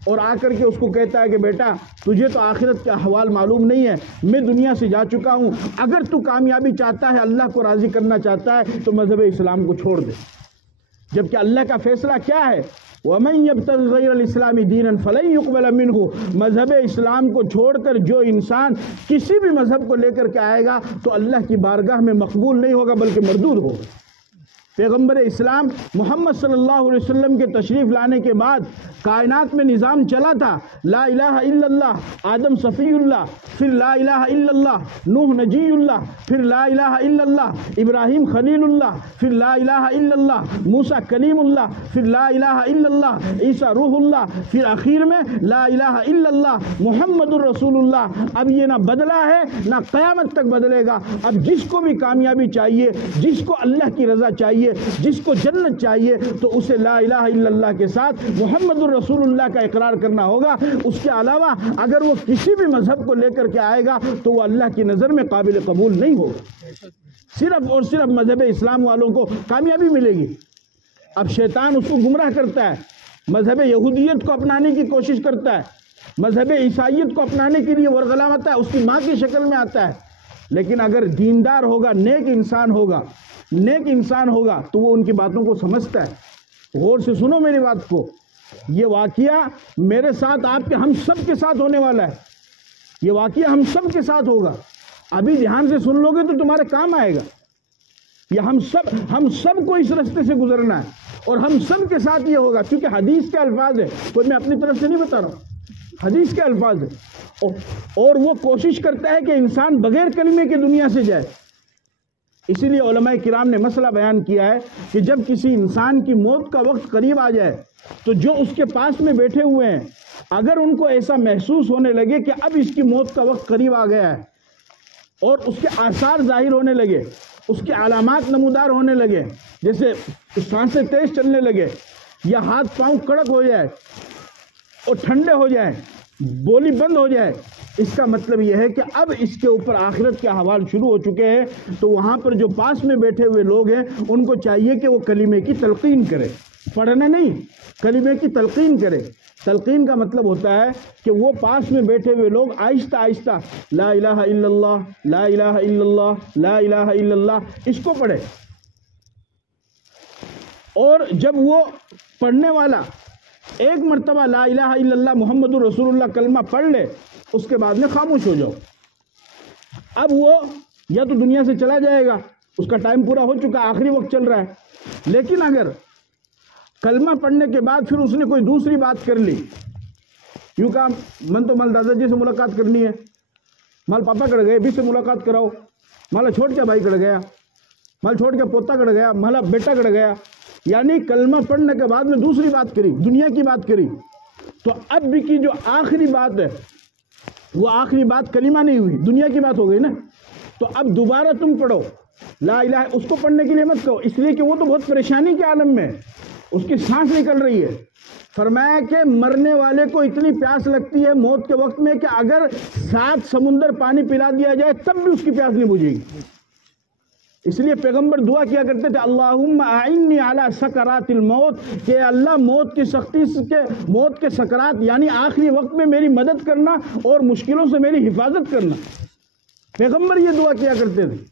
اور آ کر کے اس کو کہتا ہے کہ بیٹا تجھے تو آخرت کا احوال معلوم نہیں ہے، میں دنیا سے جا چکا ہوں، اگر تو کامیابی چاہتا ہے، اللہ کو راضی کرنا چاہتا ہے تو مذہب اسلام کو چھوڑ دے۔ جبکہ اللہ کا فیصلہ کیا ہے؟ وَمَن يَبْتَغِ غَيْرَ الْإِسْلَامِ دِينًا فَلَن يُقْبَلَ مِنْهُ، مذہب اسلام کو چھوڑ کر جو انسان کسی بھی مذہب کو لے کر کے آئے گا تو اللہ کی بارگاہ میں مقبول نہیں ہوگا بلکہ مردود ہوگا۔ پیغمبر اسلام محمد صلی اللہ علیہ وسلم کے تشریف لانے کے بعد کائنات میں نظام چلا تھا، لا الہ الا اللہ، آدم صفی اللہ، پھر لا الہ الا اللہ، نوح نجی اللہ، پھر لا الہ الا اللہ، ابراہیم خلیل اللہ، پھر لا الہ الا اللہ، موسیٰ کلیم اللہ، پھر لا الہ الا اللہ، عیسیٰ روح اللہ، پھر آخر میں لا الہ الا اللہ محمد الرسول اللہ۔ اب یہ نہ بدلا ہے نہ قیامت تک بدلے گا۔ اب جس کو بھی کامیابی چاہیے، جس کو اللہ کی رضا چاہیے، جس کو جنت چاہیے، تو اسے لا الہ الا اللہ کے ساتھ محمد الرسول اللہ کا اقرار کرنا ہوگا۔ اس کے علاوہ اگر وہ کسی بھی مذہب کو لے کر کے آئے گا تو وہ اللہ کی نظر میں قابل قبول نہیں ہوگا، صرف اور صرف مذہب اسلام والوں کو کامیابی ملے گی۔ اب شیطان اس کو گمراہ کرتا ہے، مذہب یہودیت کو اپنانے کی کوشش کرتا ہے، مذہب عیسائیت کو اپنانے کے لیے ورغلاتا ہے، اس کی ماں کی شکل میں آتا ہے۔ لیکن اگر دیندار ہوگا، نیک انسان ہوگا، نیک انسان ہوگا تو وہ ان کی باتوں کو سمجھتا ہے۔ غور سے سنو میری بات کو، یہ واقعہ میرے ساتھ، آپ کے، ہم سب کے ساتھ ہونے والا ہے، یہ واقعہ ہم سب کے ساتھ ہوگا۔ ابھی دھیان سے سن لو گے تو تمہارے کام آئے گا۔ یہ ہم سب کو اس راستے سے گزرنا ہے اور ہم سب کے ساتھ یہ ہوگا، کیونکہ حدیث کے الفاظ ہے، کوئی میں اپنی طرف سے نہیں بتا رہا ہوں، حدیث کے الفاظ ہے، اور وہ کوشش کرتا ہے کہ انسان بغیر کلمے کے دنیا سے جائے۔ اسی لیے علماء کرام نے مسئلہ بیان کیا ہے کہ جب کسی انسان کی موت کا وقت قریب آ جائے تو جو اس کے پاس میں بیٹھے ہوئے ہیں، اگر ان کو ایسا محسوس ہونے لگے کہ اب اس کی موت کا وقت قریب آ گیا ہے اور اس کے آثار ظاہر ہونے لگے، اس کے علامات نمودار ہونے لگے، جیسے سانسیں تیز چلنے لگے یا ہاتھ پاؤں کڑک ہو جائے اور ٹھنڈے ہو جائیں، بولی بند ہو جائے، اس کا مطلب یہ ہے کہ اب اس کے اوپر آخرت کے احوال شروع ہو چکے ہیں۔ تو وہاں پر جو پاس میں بیٹھے ہوئے لوگ ہیں ان کو چاہیے کہ وہ کلمے کی تلقین کرے، پڑھنا نہیں، کلمے کی تلقین کرے۔ تلقین کا مطلب ہوتا ہے کہ وہ پاس میں بیٹھے ہوئے لوگ آہستہ آہستہ لا الہ الا اللہ، لا الہ الا اللہ، لا الہ الا اللہ اس کو پڑھے، اور جب وہ پڑھنے والا ایک مرتبہ لا الہ الا اللہ محمد الرسول اللہ کلمہ پڑھ لے، اس کے بعد میں خاموش ہو جاؤ۔ اب وہ یا تو دنیا سے چلا جائے گا، اس کا ٹائم پورا ہو چکا، آخری وقت چل رہا ہے۔ لیکن اگر کلمہ پڑھنے کے بعد پھر اس نے کوئی دوسری بات کر لی، یوں کہا من تو مال دادا جی سے ملاقات کرنی ہے، مال پاپا کڑ گئے بھی سے ملاقات کراؤ، مالا چھوڑ کے بھائی کڑ گیا، مال چھوڑ کے پوتا کڑ گیا، مالا بیٹا کڑ گیا، یعنی کلمہ پڑھنے کے بعد میں دوسری بات کری، دنیا کی بات کری، تو اب بھی کی جو آخری بات ہے وہ آخری بات کلمہ نہیں ہوئی، دنیا کی بات ہو گئی نا۔ تو اب دوبارہ تم پڑھو لا الہ، اس کو پڑھنے کے لیے مت کہو، اس لیے کہ وہ تو بہت پریشانی کے عالم میں، اس کی سانس نکل رہی ہے۔ فرمایا کہ مرنے والے کو اتنی پیاس لگتی ہے موت کے وقت میں کہ اگر 7 سمندر پانی پلا دیا جائے تب بھی اس کی پیاس نہیں بجھے گی۔ اس لیے پیغمبر دعا کیا کرتے تھے اللہم اعنی علی سکرات الموت، کہ اللہ موت کی سختی سے، موت کے سکرات یعنی آخری وقت میں میری مدد کرنا اور مشکلوں سے میری حفاظت کرنا، پیغمبر یہ دعا کیا کرتے تھے۔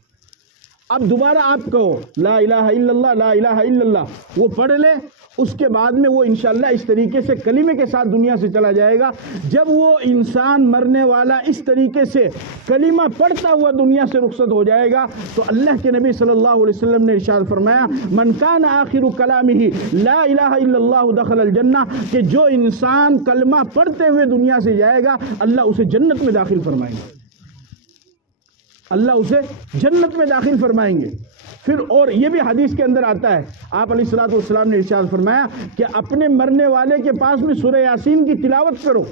اب دوبارہ آپ کہو لا الہ الا اللہ، لا الہ الا اللہ، وہ پڑھ لے، اس کے بعد میں وہ انشاءاللہ اس طریقے سے کلمے کے ساتھ دنیا سے چلا جائے گا۔ جب وہ انسان مرنے والا اس طریقے سے کلمہ پڑھتا ہوا دنیا سے رخصت ہو جائے گا تو اللہ کے نبی صلی اللہ علیہ وسلم نے ارشاد فرمایا من کان آخر کلامہ لا الہ الا اللہ دخل الجنہ، کہ جو انسان کلمہ پڑھتے ہوئے دنیا سے جائے گا اللہ اسے جنت میں داخل فرمائیں گے، اللہ اسے جنت میں داخل فرمائیں گے۔ پھر اور یہ بھی حدیث کے اندر آتا ہے، آپ علیہ الصلوۃ والسلام نے ارشاد فرمایا کہ اپنے مرنے والے کے پاس میں سورہ یاسین کی تلاوت کرو،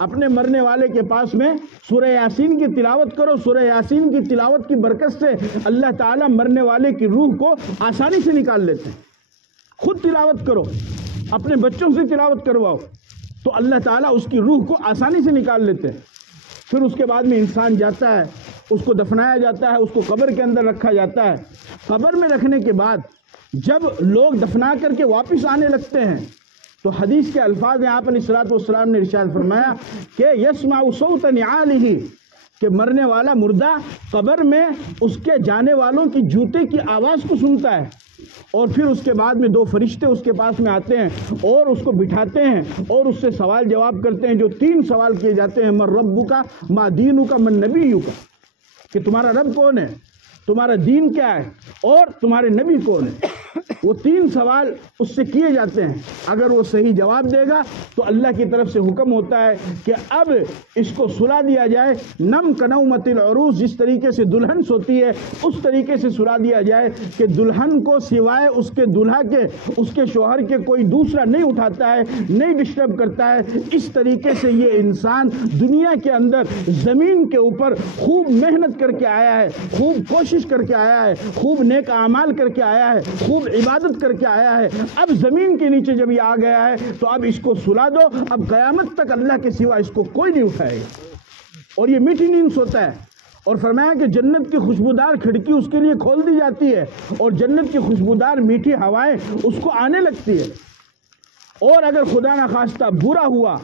اپنے مرنے والے کے پاس میں سورہ یاسین کی تلاوت کرو۔ سورہ یاسین کی تلاوت کی برکت سے اللہ تعالیٰ مرنے والے کی روح کو آسانی سے نکال لیتے ہیں۔ خود تلاوت کرو، اپنے بچوں سے تلاوت کرواؤ تو اللہ تعالیٰ اس کی روح کو آسانی سے نکال لیتے ہیں۔ پھر اس کے بعد میں انسان جاتا ہے، اس کو دفنایا جاتا ہے، اس کو قبر کے اندر رکھا جاتا ہے۔ قبر میں رکھنے کے بعد جب لوگ دفنا کر کے واپس آنے لگتے ہیں تو حدیث کے الفاظ ہیں، آپ علیہ الصلوۃ والسلام نے ارشاد فرمایا کہ یسمع صوت نعالہ، کہ مرنے والا مردہ قبر میں اس کے جانے والوں کی جوتے کی آواز کو سنتا ہے، اور پھر اس کے بعد میں دو فرشتے اس کے پاس میں آتے ہیں اور اس کو بٹھاتے ہیں اور اس سے سوال جواب کرتے ہیں، جو 3 سوال کیے جاتے ہیں، من ربک، ما دینک، من نبیک، کہ تمہارا رب کون ہے، تمہارا دین کیا ہے اور تمہارے نبی کون ہے۔ وہ 3 سوال اس سے کیے جاتے ہیں، اگر وہ صحیح جواب دے گا تو اللہ کی طرف سے حکم ہوتا ہے کہ اب اس کو سلا دیا جائے، نم کنومت العروس، جس طریقے سے دلہن سوتی ہے اس طریقے سے سلا دیا جائے کہ دلہن کو سوائے اس کے دلہا کے، اس کے شوہر کے کوئی دوسرا نہیں اٹھاتا ہے، نہیں ڈسٹرب کرتا ہے۔ اس طریقے سے یہ انسان دنیا کے اندر زمین کے اوپر خوب محنت کر کے آیا ہے، خوب کوشش کر کے آیا ہے، خوب نیک اعمال کر کے آیا ہے، خوب عبادت کر کے آیا ہے۔ اب زمین کے نیچے جب یہ آ گیا ہے تو اب اس کو سلا دو، اب قیامت تک اللہ کے سوا اس کو کوئی نہیں اٹھائے گا، اور یہ میٹھی نیند سوتا ہے۔ اور فرمایا کہ جنت کی خوشبودار کھڑکی اس کے لیے کھول دی جاتی ہے اور جنت کی خوشبودار میٹھی ہوائیں اس کو آنے لگتی ہے، اور اگر خدا نخواستہ برا ہوا،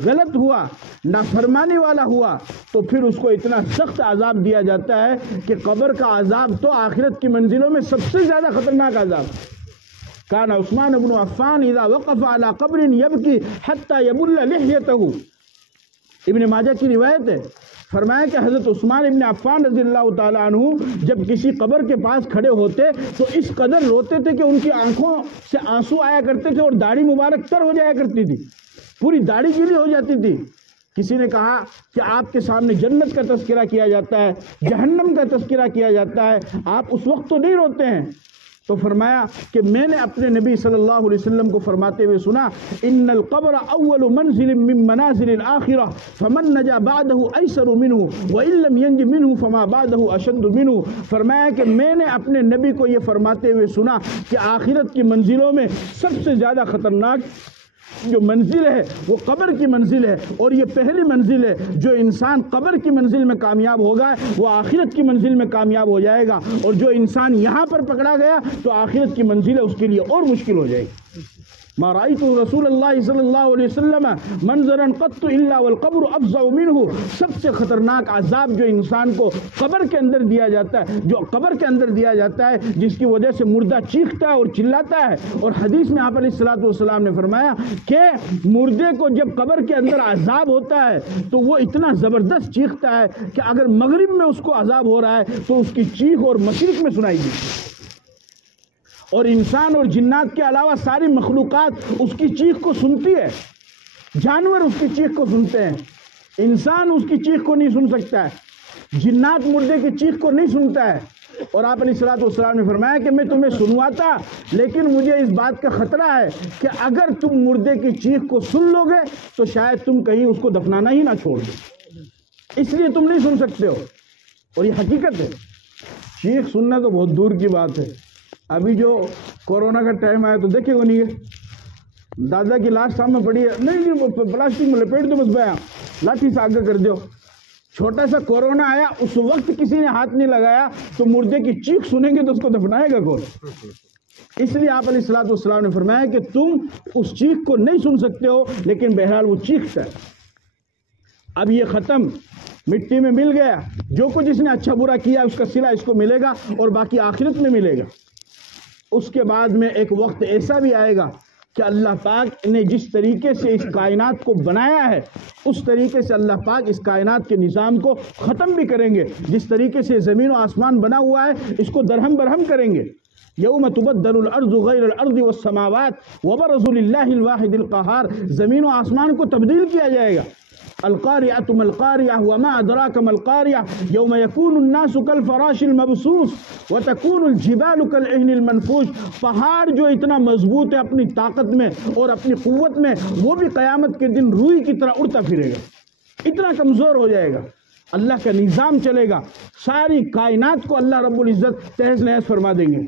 غلط ہوا، نافرمانی والا ہوا تو پھر اس کو اتنا سخت عذاب دیا جاتا ہے کہ قبر کا عذاب تو آخرت کی منزلوں میں سب سے زیادہ خطرناک عذاب۔ کان عثمان بن عفان اذا وقف على قبر يبكي حتى يبل لحيته، ابن ماجہ کی روایت ہے، فرمایا کہ حضرت عثمان ابن عفان رضی اللہ تعالیٰ عنہ جب کسی قبر کے پاس کھڑے ہوتے تو اس قدر روتے تھے کہ ان کی آنکھوں سے آنسو آیا کرتے تھے اور داڑھی مبارک تر ہو جایا کرتی تھی، پوری داڑھی گیلی ہو جاتی تھی۔ کسی نے کہا کہ آپ کے سامنے جنت کا تذکرہ کیا جاتا ہے، جہنم کا تذکرہ کیا جاتا ہے، آپ اس وقت تو نہیں روتے ہیں؟ تو فرمایا کہ میں نے اپنے نبی صلی اللہ علیہ وسلم کو فرماتے ہوئے سنا، ان القبر اول منزل من منازل الاخرہ فمن نجا بعده ایسر منہ وان لم ینج منہ فما بعده اشد منہ۔ فرمایا کہ میں نے اپنے نبی کو یہ فرماتے ہوئے سنا کہ آخرت کی منزلوں میں سب سے زیادہ خطرناک جو منزل ہے وہ قبر کی منزل ہے، اور یہ پہلی منزل ہے۔ جو انسان قبر کی منزل میں کامیاب ہوگا وہ آخرت کی منزل میں کامیاب ہو جائے گا، اور جو انسان یہاں پر پکڑا گیا تو آخرت کی منزل اس کے لیے اور مشکل ہو جائے گی۔ ما رأيت رسول اللہ صلی اللہ علیہ وسلم منظرا قط الا والقبر افظع منہ۔ سب سے خطرناک عذاب جو انسان کو قبر کے اندر دیا جاتا ہے، جو قبر کے اندر دیا جاتا ہے، جس کی وجہ سے مردہ چیختا ہے اور چلاتا ہے۔ اور حدیث میں آپ علیہ الصلوۃ والسلام نے فرمایا کہ مردے کو جب قبر کے اندر عذاب ہوتا ہے تو وہ اتنا زبردست چیختا ہے کہ اگر مغرب میں اس کو عذاب ہو رہا ہے تو اس کی چیخ اور مشرق میں سنائی دی، اور انسان اور جنات کے علاوہ ساری مخلوقات اس کی چیخ کو سنتی ہے۔ جانور اس کی چیخ کو سنتے ہیں، انسان اس کی چیخ کو نہیں سن سکتا ہے، جنات مردے کی چیخ کو نہیں سنتا ہے۔ اور آپ علیہ الصلوۃ والسلام نے فرمایا کہ میں تمہیں سنواتا، لیکن مجھے اس بات کا خطرہ ہے کہ اگر تم مردے کی چیخ کو سن لو گے تو شاید تم کہیں اس کو دفنانا ہی نہ چھوڑ دو، اس لیے تم نہیں سن سکتے ہو۔ اور یہ حقیقت ہے، چیخ سننا تو بہت دور کی بات ہے۔ ابھی جو کورونا کا ٹائم آیا تو دیکھے وہ نہیں ہے، دادا کی لاش سامنے پڑی ہے، نہیں پلاسٹک میں لپیٹ دو، بس بیا لاٹھی سے آگے کر دو۔ چھوٹا سا کورونا آیا، اس وقت کسی نے ہاتھ نہیں لگایا تو مردے کی چیخ سنیں گے تو اس کو دفنائے گا کون؟ اس لیے آپ علیہ الصلوۃ والسلام نے فرمایا کہ تم اس چیخ کو نہیں سن سکتے ہو، لیکن بہرحال وہ چیختا ہے۔ اب یہ ختم، مٹی میں مل گیا، جو کچھ اس نے اچھا برا کیا اس کا صلہ اس کو ملے گا اور باقی آخرت میں ملے گا۔ اس کے بعد میں ایک وقت ایسا بھی آئے گا کہ اللہ پاک نے جس طریقے سے اس کائنات کو بنایا ہے اس طریقے سے اللہ پاک اس کائنات کے نظام کو ختم بھی کریں گے۔ جس طریقے سے زمین و آسمان بنا ہوا ہے اس کو درہم برہم کریں گے۔ یوم تبدل الارض غیر الارض والسماوات وبرزوا للہ الواحد القہار، زمین و آسمان کو تبدیل کیا جائے گا، القارعۃ ما القارعۃ وما ادراک ما القارعۃ یوم یکون الناس کالفراش المبثوث وتکون الجبال کالعہن المنفوش. پہاڑ جو اتنا مضبوط ہے اپنی طاقت میں اور اپنی قوت میں، وہ بھی قیامت کے دن روئی کی طرح اڑتا پھرے گا، اتنا کمزور ہو جائے گا. اللہ کا نظام چلے گا، ساری کائنات کو اللہ رب العزت تہز نہز فرما دیں گے.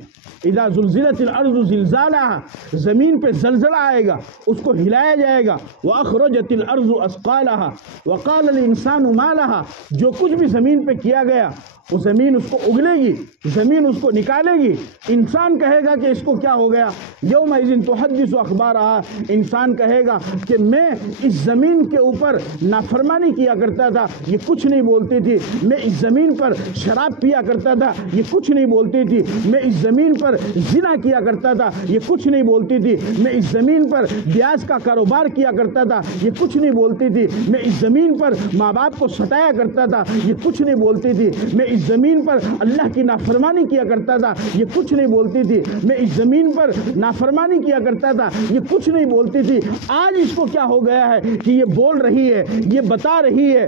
اذا زلزلت الارض زلزالها، زمین پہ زلزلہ آئے گا، اس کو ہلایا جائے گا. واخرجت الارض اثقالها وقال الانسان ما لها، جو کچھ بھی زمین پہ کیا گیا وہ زمین اس کو اگلے گی، زمین اس کو نکالے گی. انسان کہے گا کہ اس کو کیا ہو گیا؟ یومئذ تحدث اخبارها، انسان کہے گا کہ میں اس زمین کے اوپر نافرمانی کیا کرتا تھا، یہ کچھ نہیں بولتی تھی. میں اس زمین پر شراب پیا کرتا تھا، یہ کچھ نہیں بولتی تھی. میں اس زمین پر زنا کیا کرتا تھا، یہ کچھ نہیں بولتی تھی. میں اس زمین پر بیاج کا کاروبار کیا کرتا تھا، یہ کچھ نہیں بولتی تھی. میں اس زمین پر ماں باپ کو ستایا کرتا تھا، یہ کچھ نہیں بولتی تھی. میں اس زمین پر اللہ کی نافرمانی کیا کرتا تھا، یہ کچھ نہیں بولتی تھی. میں اس زمین پر نافرمانی کیا کرتا تھا، یہ کچھ نہیں بولتی تھی. آج اس کو کیا ہو گیا ہے کہ یہ بول رہی ہے، یہ بتا رہی ہے.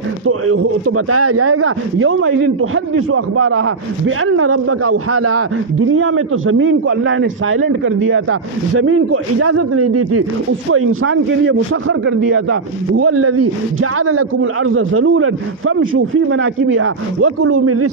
تو بتایا جائے گا یومئذ تحدث اخبارها بان ربک اوحی لها. دنیا میں تو زمین کو اللہ نے سائلنٹ کر دیا تھا، زمین کو اجازت نہیں دی تھی، اس کو انسان کے لیے مسخر کر دیا تھا. هو الذی جعل لكم الارض ذلولا فامشوا في مناکبها وکلوا من رزقه.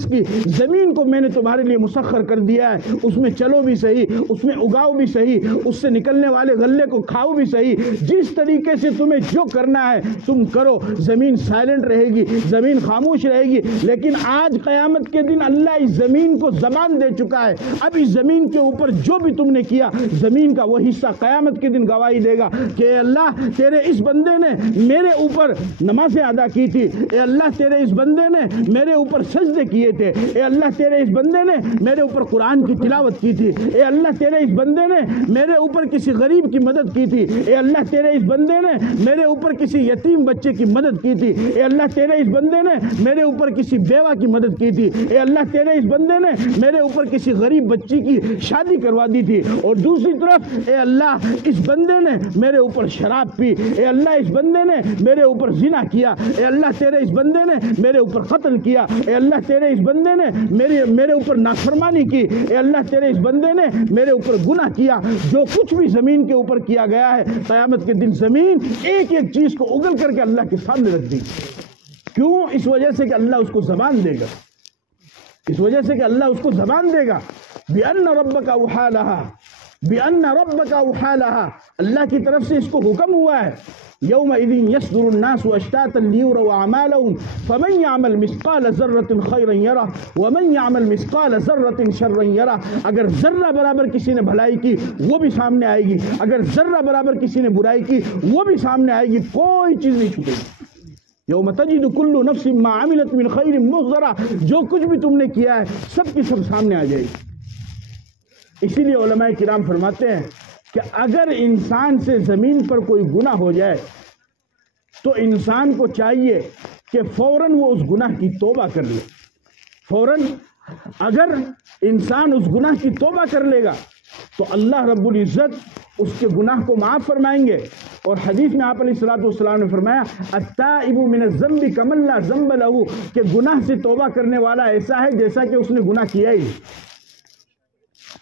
زمین کو میں نے تمہارے لیے مسخر کر دیا ہے، اس میں چلو بھی صحیح، اس میں اگاؤ بھی صحیح، اس سے نکلنے والے غلے کو کھاؤ بھی صحیح. جس طریقے سے تمہیں جو کرنا ہے تم کرو. زمین سائلنٹ رہے گی، زمین خاموش رہے گی. لیکن آج قیامت کے دن اللہ اس زمین کو زبان دے چکا ہے. اب اس زمین کے اوپر جو بھی تم نے کیا، زمین کا وہ حصہ قیامت کے دن گواہی دے گا کہ اے اللہ تیرے اس بندے نے میرے اوپر نمازیں ادا کی تھی، اے اللہ تیرے اس بندے نے میرے اوپر سجدے کیے تھے، اے اللہ تیرے اس بندے نے میرے اوپر قرآن کی تلاوت کی تھی، اے اللہ تیرے اس بندے نے میرے اوپر کسی غریب کی مدد کی تھی، اے اللہ تیرے اس بندے نے میرے اوپر کسی یتیم بچے کی مدد کی تھی، اے اللہ تیرے اس بندے نے میرے اوپر کسی بیوہ کی مدد کی تھی، اے اللہ تیرے اس بندے نے میرے اوپر کسی غریب بچی کی شادی کروا دی تھی. اور دوسری طرف اے اللہ اس بندے نے میرے اوپر شراب پی، اے اللہ اس بندے نے میرے اوپر زنا کیا، اے اللہ تیرے اس بندے نے میرے اوپر قتل کیا، اے اللہ تیرے اس بندے نے میرے اوپر نافرمانی کی، اے اللہ تیرے اس بندے نے میرے اوپر گناہ کیا. جو کچھ بھی زمین کے اوپر کیا گیا ہے، قیامت کے دن زمین ایک ایک چیز کو اگل کر کے اللہ کے سامنے رکھ دی. کیوں؟ اس وجہ سے کہ اللہ اس کو زبان دے گا، اس وجہ سے کہ اللہ اس کو زبان دے گا. بِأَنَّ رَبَّكَ أَوْحَى لَهَا، بِأَنَّ رَبَّكَ أَوْحَى لَهَا، اللہ کی طرف سے اس کو حکم ہوا ہے. يَوْمَئِذٍ يَصْدُرُ النَّاسُ أَشْتَاتًا لِيُرَوْا أَعْمَالَهُمْ فَمَنْ يَعْمَلْ مِثْقَالَ ذَرَّةٍ خَيْرًا يَرَهُ وَمَنْ يَعْمَلْ مِثْقَالَ ذَرَّةٍ شَرًّا يَرَهُ. اگر ذرہ برابر کسی نے بھلائی کی وہ بھی سامنے آئے گی، اگر ذرہ برابر کسی نے برائی کی وہ بھی سامنے آئے گی، کوئی چیز نہیں چھپے گی. یوم تجد کل نفس ما عملت من خیر محضرا، جو کچھ بھی تم نے کیا ہے سب کی سب سامنے آ جائے گی. اسی لیے علماء کرام فرماتے ہیں کہ اگر انسان سے زمین پر کوئی گناہ ہو جائے تو انسان کو چاہیے کہ فوراً وہ اس گناہ کی توبہ کر لے. فوراً اگر انسان اس گناہ کی توبہ کر لے گا تو اللہ رب العزت اس کے گناہ کو معاف فرمائیں گے. اور حدیث میں آپ علیہ الصلوۃ والسلام نے فرمایا التائب من الذنب کمن لا ذنب له، کہ گناہ سے توبہ کرنے والا ایسا ہے جیسا کہ اس نے گناہ کیا ہی.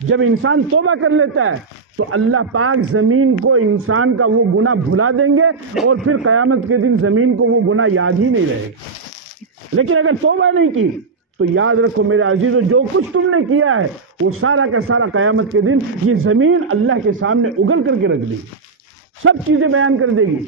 جب انسان توبہ کر لیتا ہے تو اللہ پاک زمین کو انسان کا وہ گناہ بھلا دیں گے اور پھر قیامت کے دن زمین کو وہ گناہ یاد ہی نہیں رہے گا. لیکن اگر توبہ نہیں کی تو یاد رکھو میرے عزیزو، جو کچھ تم نے کیا ہے وہ سارا کا سارا قیامت کے دن یہ زمین اللہ کے سامنے اگل کر کے رکھ دے گی، سب چیزیں بیان کر دے گی.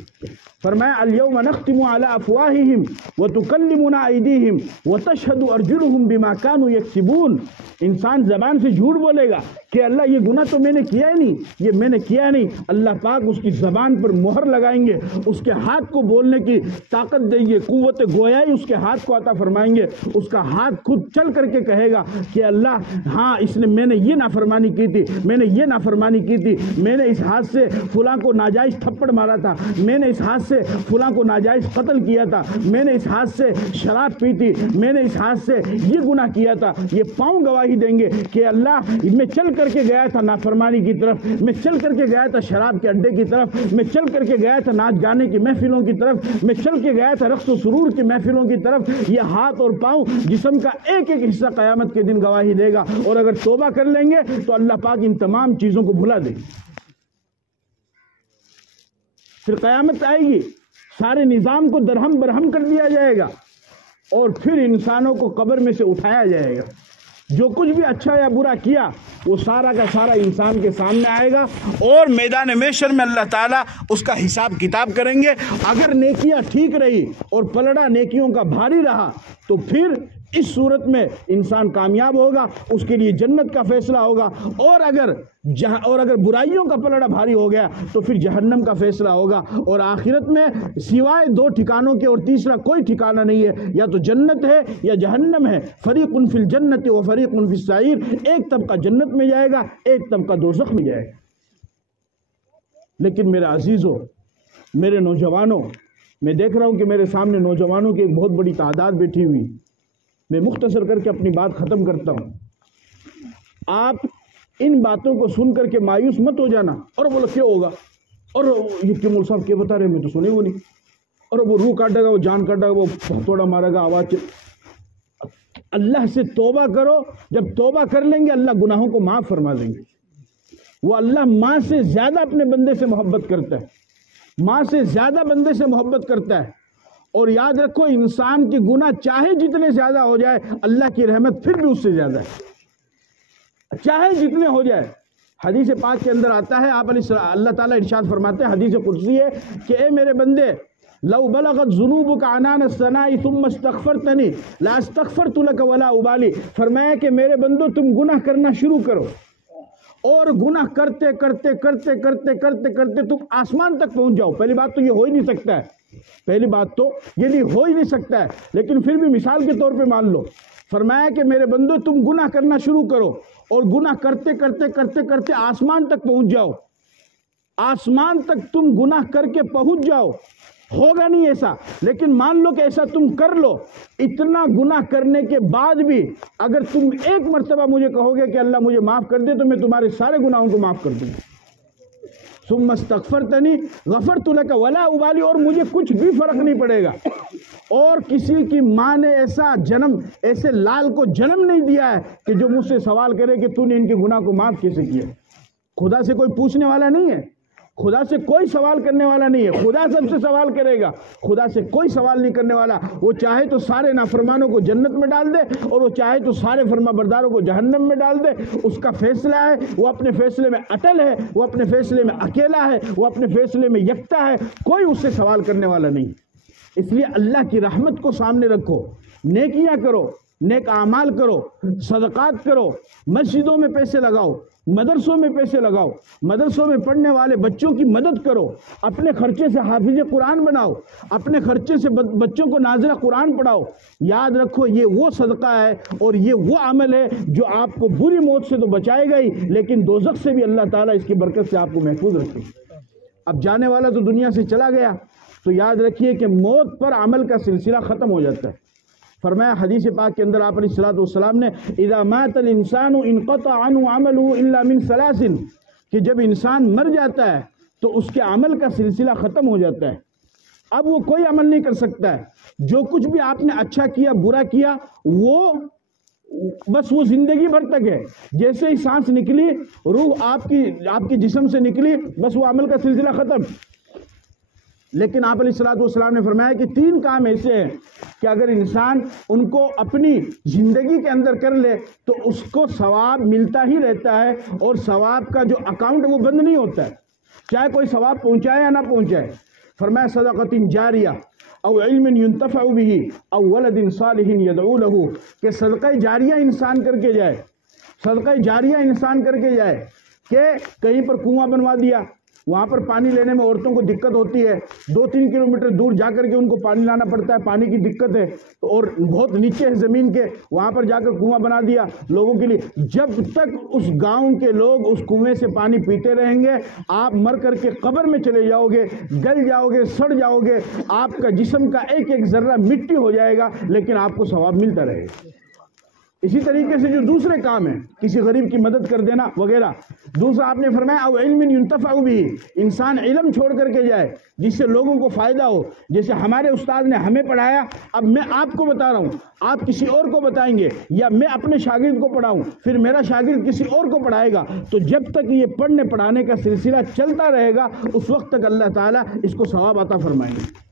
فرمایا الیوم نختم علی افواہہم وتکلمنا ایدیہم وتشہد ارجلہم بما کانوا یکسبون. انسان زبان سے جھوٹ بولے گا کہ اللہ یہ گناہ تو میں نے کیا ہی نہیں، یہ میں نے کیا نہیں. اللہ پاک اس کی زبان پر مہر لگائیں گے، اس کے ہاتھ کو بولنے کی طاقت دیں گے، قوت گویائی اس کے ہاتھ کو عطا فرمائیں گے. اس کا ہاتھ خود چل کر کے کہے گا کہ اللہ ہاں میں نے یہ نافرمانی کی تھی، میں نے یہ نافرمانی کی تھی، میں نے اس ہاتھ سے فلاں کو ناجائز تھپڑ مارا تھا، میں نے اس ہاتھ سے سے فلاں کو ناجائز قتل کیا تھا، میں نے اس ہاتھ سے شراب پی تھی، میں نے اس ہاتھ سے یہ گناہ کیا تھا، یہ پاؤں گواہی دیں گے کہ اللہ میں چل کر کے گیا تھا نافرمانی کی طرف، میں چل کر کے گیا تھا شراب کے اڈے کی طرف، میں چل کر کے گیا تھا ناچ گانے کی محفلوں کی طرف، میں چل کے گیا تھا رقص و سرور کی محفلوں کی طرف۔ یہ ہاتھ اور پاؤں جسم کا ایک ایک حصہ قیامت کے دن گواہی دے گا، اور اگر توبہ کر لیں گے تو اللہ پاک ان تمام چیزوں کو بھلا دے گی۔ پھر قیامت آئے گی، سارے نظام کو درہم برہم کر دیا جائے گا، اور پھر انسانوں کو قبر میں سے اٹھایا جائے گا۔ جو کچھ بھی اچھا یا برا کیا وہ سارا کا سارا انسان کے سامنے آئے گا، اور میدان محشر میں اللہ تعالیٰ اس کا حساب کتاب کریں گے۔ اگر نیکیاں ٹھیک رہی اور پلڑا نیکیوں کا بھاری رہا تو پھر اس صورت میں انسان کامیاب ہوگا، اس کے لیے جنت کا فیصلہ ہوگا، اور اگر برائیوں کا پلڑا بھاری ہو گیا تو پھر جہنم کا فیصلہ ہوگا۔ اور آخرت میں سوائے دو ٹھکانوں کے اور تیسرا کوئی ٹھکانہ نہیں ہے، یا تو جنت ہے یا جہنم ہے۔ فریق فی الجنت و فریق فی السعیر، ایک طبقہ جنت میں جائے گا، ایک طبقہ دوزخ میں جائے گا۔ لیکن میرے عزیزوں، میرے نوجوانوں، میں دیکھ رہا ہوں کہ میرے سامنے نوجوانوں کی ایک بہت بڑی تعداد بیٹھی ہوئی، میں مختصر کر کے اپنی بات ختم کرتا ہوں۔ آپ ان باتوں کو سن کر کے مایوس مت ہو جانا، اور بولو کیا ہوگا، اور یہ کہ مول صاحب کیا بتا رہے ہیں، میں تو سنے وہ نہیں، اور وہ روح کاٹے گا، وہ جان کاٹے گا، وہ ہتھوڑا مارے گا، آواز اللہ سے توبہ کرو۔ جب توبہ کر لیں گے اللہ گناہوں کو معاف فرما دیں گے۔ وہ اللہ ماں سے زیادہ اپنے بندے سے محبت کرتا ہے، ماں سے زیادہ بندے سے محبت کرتا ہے۔ اور یاد رکھو، انسان کے گناہ چاہے جتنے زیادہ ہو جائے، اللہ کی رحمت پھر بھی اس سے زیادہ ہے، چاہے جتنے ہو جائے۔ حدیث پاک کے اندر آتا ہے، اللہ تعالیٰ ارشاد فرماتے ہیں، حدیث قدسی ہے کہ اے میرے بندے، لو بلغت ذنوبک عنان السماء ثم استغفرتنی لاستغفرت لک ولا ابالی۔ فرمایا کہ میرے بندو تم گناہ کرنا شروع کرو، اور گناہ کرتے کرتے کرتے کرتے کرتے کرتے تم آسمان تک پہنچ جاؤ۔ پہلی بات تو یہ ہو ہی نہیں سکتا ہے، پہلی بات تو یہ نہیں ہو ہی نہیں سکتا ہے، لیکن پھر بھی مثال کے طور پہ مان لو۔ فرمایا کہ میرے بندو تم گناہ کرنا شروع کرو، اور گناہ کرتے کرتے کرتے کرتے آسمان تک پہنچ جاؤ، آسمان تک تم گناہ کر کے پہنچ جاؤ۔ ہوگا نہیں ایسا، لیکن مان لو کہ ایسا تم کر لو۔ اتنا گناہ کرنے کے بعد بھی اگر تم ایک مرتبہ مجھے کہو گے کہ اللہ مجھے معاف کر دے، تو میں تمہارے سارے گناہوں کو معاف کر دوں گا۔ ثم استغفرتنی غفرت لک ولا ابالی، اور مجھے کچھ بھی فرق نہیں پڑے گا۔ اور کسی کی ماں نے ایسے لال کو جنم نہیں دیا ہے کہ جو مجھ سے سوال کرے کہ تو نے ان کے گناہ کو معاف کیسے کیا۔ خدا سے کوئی پوچھنے والا نہیں ہے، خدا سے کوئی سوال کرنے والا نہیں ہے، خدا سب سے سوال کرے گا، خدا سے کوئی سوال نہیں کرنے والا۔ وہ چاہے تو سارے نافرمانوں کو جنت میں ڈال دے، اور وہ چاہے تو سارے فرما برداروں کو جہنم میں ڈال دے، اس کا فیصلہ ہے۔ وہ اپنے فیصلے میں اٹل ہے، وہ اپنے فیصلے میں اکیلا ہے، وہ اپنے فیصلے میں یکتا ہے، کوئی اس سے سوال کرنے والا نہیں۔ اس لیے اللہ کی رحمت کو سامنے رکھو، نیکیاں کرو، نیک اعمال کرو، صدقات کرو، مسجدوں میں پیسے لگاؤ، مدرسوں میں پیسے لگاؤ، مدرسوں میں پڑھنے والے بچوں کی مدد کرو، اپنے خرچے سے حافظ قرآن بناؤ، اپنے خرچے سے بچوں کو نازلہ قرآن پڑھاؤ۔ یاد رکھو، یہ وہ صدقہ ہے اور یہ وہ عمل ہے جو آپ کو بری موت سے تو بچائے گا ہی، لیکن دوزخ سے بھی اللہ تعالیٰ اس کی برکت سے آپ کو محفوظ رکھے گا۔ اب جانے والا تو دنیا سے چلا گیا، تو یاد رکھیے کہ موت پر عمل کا سلسلہ ختم ہو جاتا ہے۔ فرمایا حدیث پاک کے اندر آپ علیہ الصلوۃ والسلام نے، اذا مات الانسان انقطع عنه عمله الا من ثلاث، کہ جب انسان مر جاتا ہے تو اس کے عمل کا سلسلہ ختم ہو جاتا ہے، اب وہ کوئی عمل نہیں کر سکتا ہے۔ جو کچھ بھی آپ نے اچھا کیا برا کیا، وہ بس وہ زندگی بھر تک ہے۔ جیسے ہی سانس نکلی، روح آپ کی جسم سے نکلی، بس وہ عمل کا سلسلہ ختم۔ لیکن آپ علیہ الصلوۃ والسلام نے فرمایا کہ 3 کام ایسے ہیں کہ اگر انسان ان کو اپنی زندگی کے اندر کر لے تو اس کو ثواب ملتا ہی رہتا ہے، اور ثواب کا جو اکاؤنٹ وہ بند نہیں ہوتا ہے، چاہے کوئی ثواب پہنچائے یا نہ پہنچائے۔ فرمایا صدقۃ جاریہ او علم ينتفع به او ولد صالح يدعو له، کہ صدقہ جاریہ انسان کر کے جائے، صدقہ جاریہ انسان کر کے جائے کہ کہیں پر کنواں بنوا دیا، وہاں پر پانی لینے میں عورتوں کو دقت ہوتی ہے، 2-3 کلومیٹر دور جا کر کے ان کو پانی لانا پڑتا ہے، پانی کی دقت ہے، اور بہت نیچے ہے زمین کے، وہاں پر جا کر کنواں بنا دیا لوگوں کے لیے۔ جب تک اس گاؤں کے لوگ اس کنویں سے پانی پیتے رہیں گے، آپ مر کر کے قبر میں چلے جاؤ گے، گل جاؤ گے، سڑ جاؤ گے، آپ کا جسم کا ایک ایک ذرہ مٹی ہو جائے گا، لیکن آپ کو ثواب ملتا رہے گا۔ اسی طریقے سے جو دوسرے کام ہیں، کسی غریب کی مدد کر دینا وغیرہ، دوسرا آپ نے فرمایا او علم ينتفع به، انسان علم چھوڑ کر کے جائے جس سے لوگوں کو فائدہ ہو۔ جیسے ہمارے استاد نے ہمیں پڑھایا، اب میں آپ کو بتا رہا ہوں، آپ کسی اور کو بتائیں گے، یا میں اپنے شاگرد کو پڑھاؤں، پھر میرا شاگرد کسی اور کو پڑھائے گا، تو جب تک یہ پڑھنے پڑھانے کا سلسلہ چلتا رہے گا اس وقت تک اللہ تعالیٰ اس کو ثواب عطا فرمائیں گے۔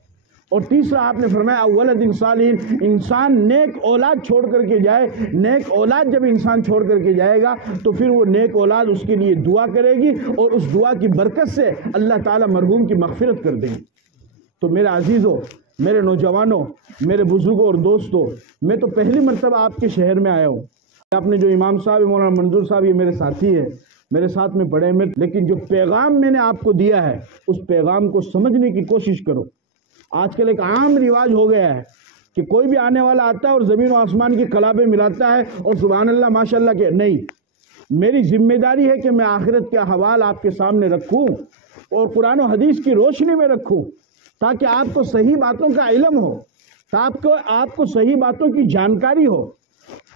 اور تیسرا آپ نے فرمایا ولد صالح، انسان نیک اولاد چھوڑ کر کے جائے، نیک اولاد جب انسان چھوڑ کر کے جائے گا تو پھر وہ نیک اولاد اس کے لیے دعا کرے گی، اور اس دعا کی برکت سے اللہ تعالیٰ مرحوم کی مغفرت کر دیں گے۔ تو میرے عزیزوں، میرے نوجوانوں، میرے بزرگوں اور دوستوں، میں تو پہلی مرتبہ آپ کے شہر میں آیا ہوں۔ آپ نے جو امام صاحب مولانا منظور صاحب، یہ میرے ساتھی ہیں، میرے ساتھ میں پڑھے میں، لیکن جو پیغام میں نے آپ کو دیا ہے اس پیغام کو سمجھنے کی کوشش کرو۔ آج کل ایک عام رواج ہو گیا ہے کہ کوئی بھی آنے والا آتا ہے اور زمین و آسمان کی کلابیں ملاتا ہے اور سبحان اللہ ماشاءاللہ کہ نہیں۔ میری ذمہ داری ہے کہ میں آخرت کے احوال آپ کے سامنے رکھوں اور قرآن و حدیث کی روشنی میں رکھوں، تاکہ آپ کو صحیح باتوں کا علم ہو، آپ کو صحیح باتوں کی جانکاری ہو۔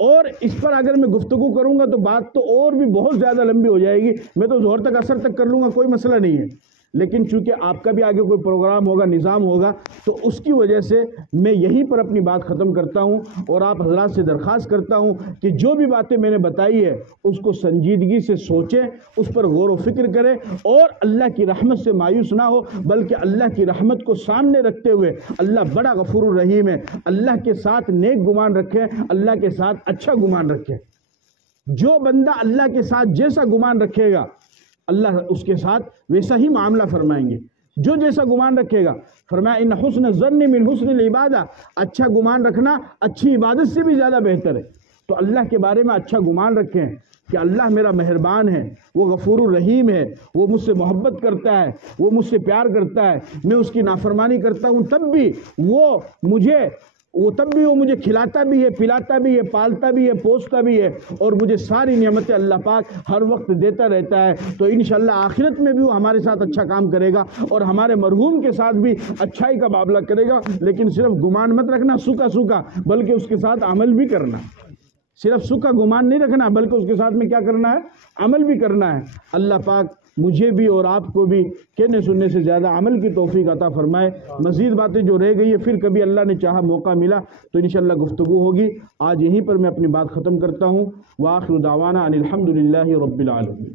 اور اس پر اگر میں گفتگو کروں گا تو بات تو اور بھی بہت زیادہ لمبی ہو جائے گی، میں تو ظہر تک عصر تک کر لوں گا، کوئی مسئلہ نہیں ہے، لیکن چونکہ آپ کا بھی آگے کوئی پروگرام ہوگا، نظام ہوگا، تو اس کی وجہ سے میں یہیں پر اپنی بات ختم کرتا ہوں، اور آپ حضرات سے درخواست کرتا ہوں کہ جو بھی باتیں میں نے بتائی ہے اس کو سنجیدگی سے سوچیں، اس پر غور و فکر کریں، اور اللہ کی رحمت سے مایوس نہ ہو، بلکہ اللہ کی رحمت کو سامنے رکھتے ہوئے، اللہ بڑا غفور الرحیم ہے، اللہ کے ساتھ نیک گمان رکھیں، اللہ کے ساتھ اچھا گمان رکھیں۔ جو بندہ اللہ کے ساتھ جیسا گمان رکھے گا اللہ اس کے ساتھ ویسا ہی معاملہ فرمائیں گے، جو جیسا گمان رکھے گا۔ فرمایا ان حسن الظن من حسن العبادہ، اچھا گمان رکھنا اچھی عبادت سے بھی زیادہ بہتر ہے۔ تو اللہ کے بارے میں اچھا گمان رکھیں کہ اللہ میرا مہربان ہے، وہ غفور الرحیم ہے، وہ مجھ سے محبت کرتا ہے، وہ مجھ سے پیار کرتا ہے، میں اس کی نافرمانی کرتا ہوں تب بھی وہ مجھے کھلاتا بھی ہے، پلاتا بھی ہے، پالتا بھی ہے، پوستا بھی ہے، اور مجھے ساری نعمتیں اللہ پاک ہر وقت دیتا رہتا ہے۔ تو انشاءاللہ آخرت میں بھی وہ ہمارے ساتھ اچھا کام کرے گا، اور ہمارے مرحوم کے ساتھ بھی اچھائی کا معاملہ کرے گا۔ لیکن صرف گمان مت رکھنا سوکھا بلکہ اس کے ساتھ عمل بھی کرنا، صرف سوکھا گمان نہیں رکھنا بلکہ اس کے ساتھ میں کیا کرنا ہے، عمل بھی کرنا ہے۔ اللہ پاک مجھے بھی اور آپ کو بھی کہنے سننے سے زیادہ عمل کی توفیق عطا فرمائے۔ مزید باتیں جو رہ گئی ہے پھر کبھی اللہ نے چاہا موقع ملا تو انشاءاللہ گفتگو ہوگی۔ آج یہیں پر میں اپنی بات ختم کرتا ہوں۔ وآخر دعوانا ان الحمد للہ رب العالمین۔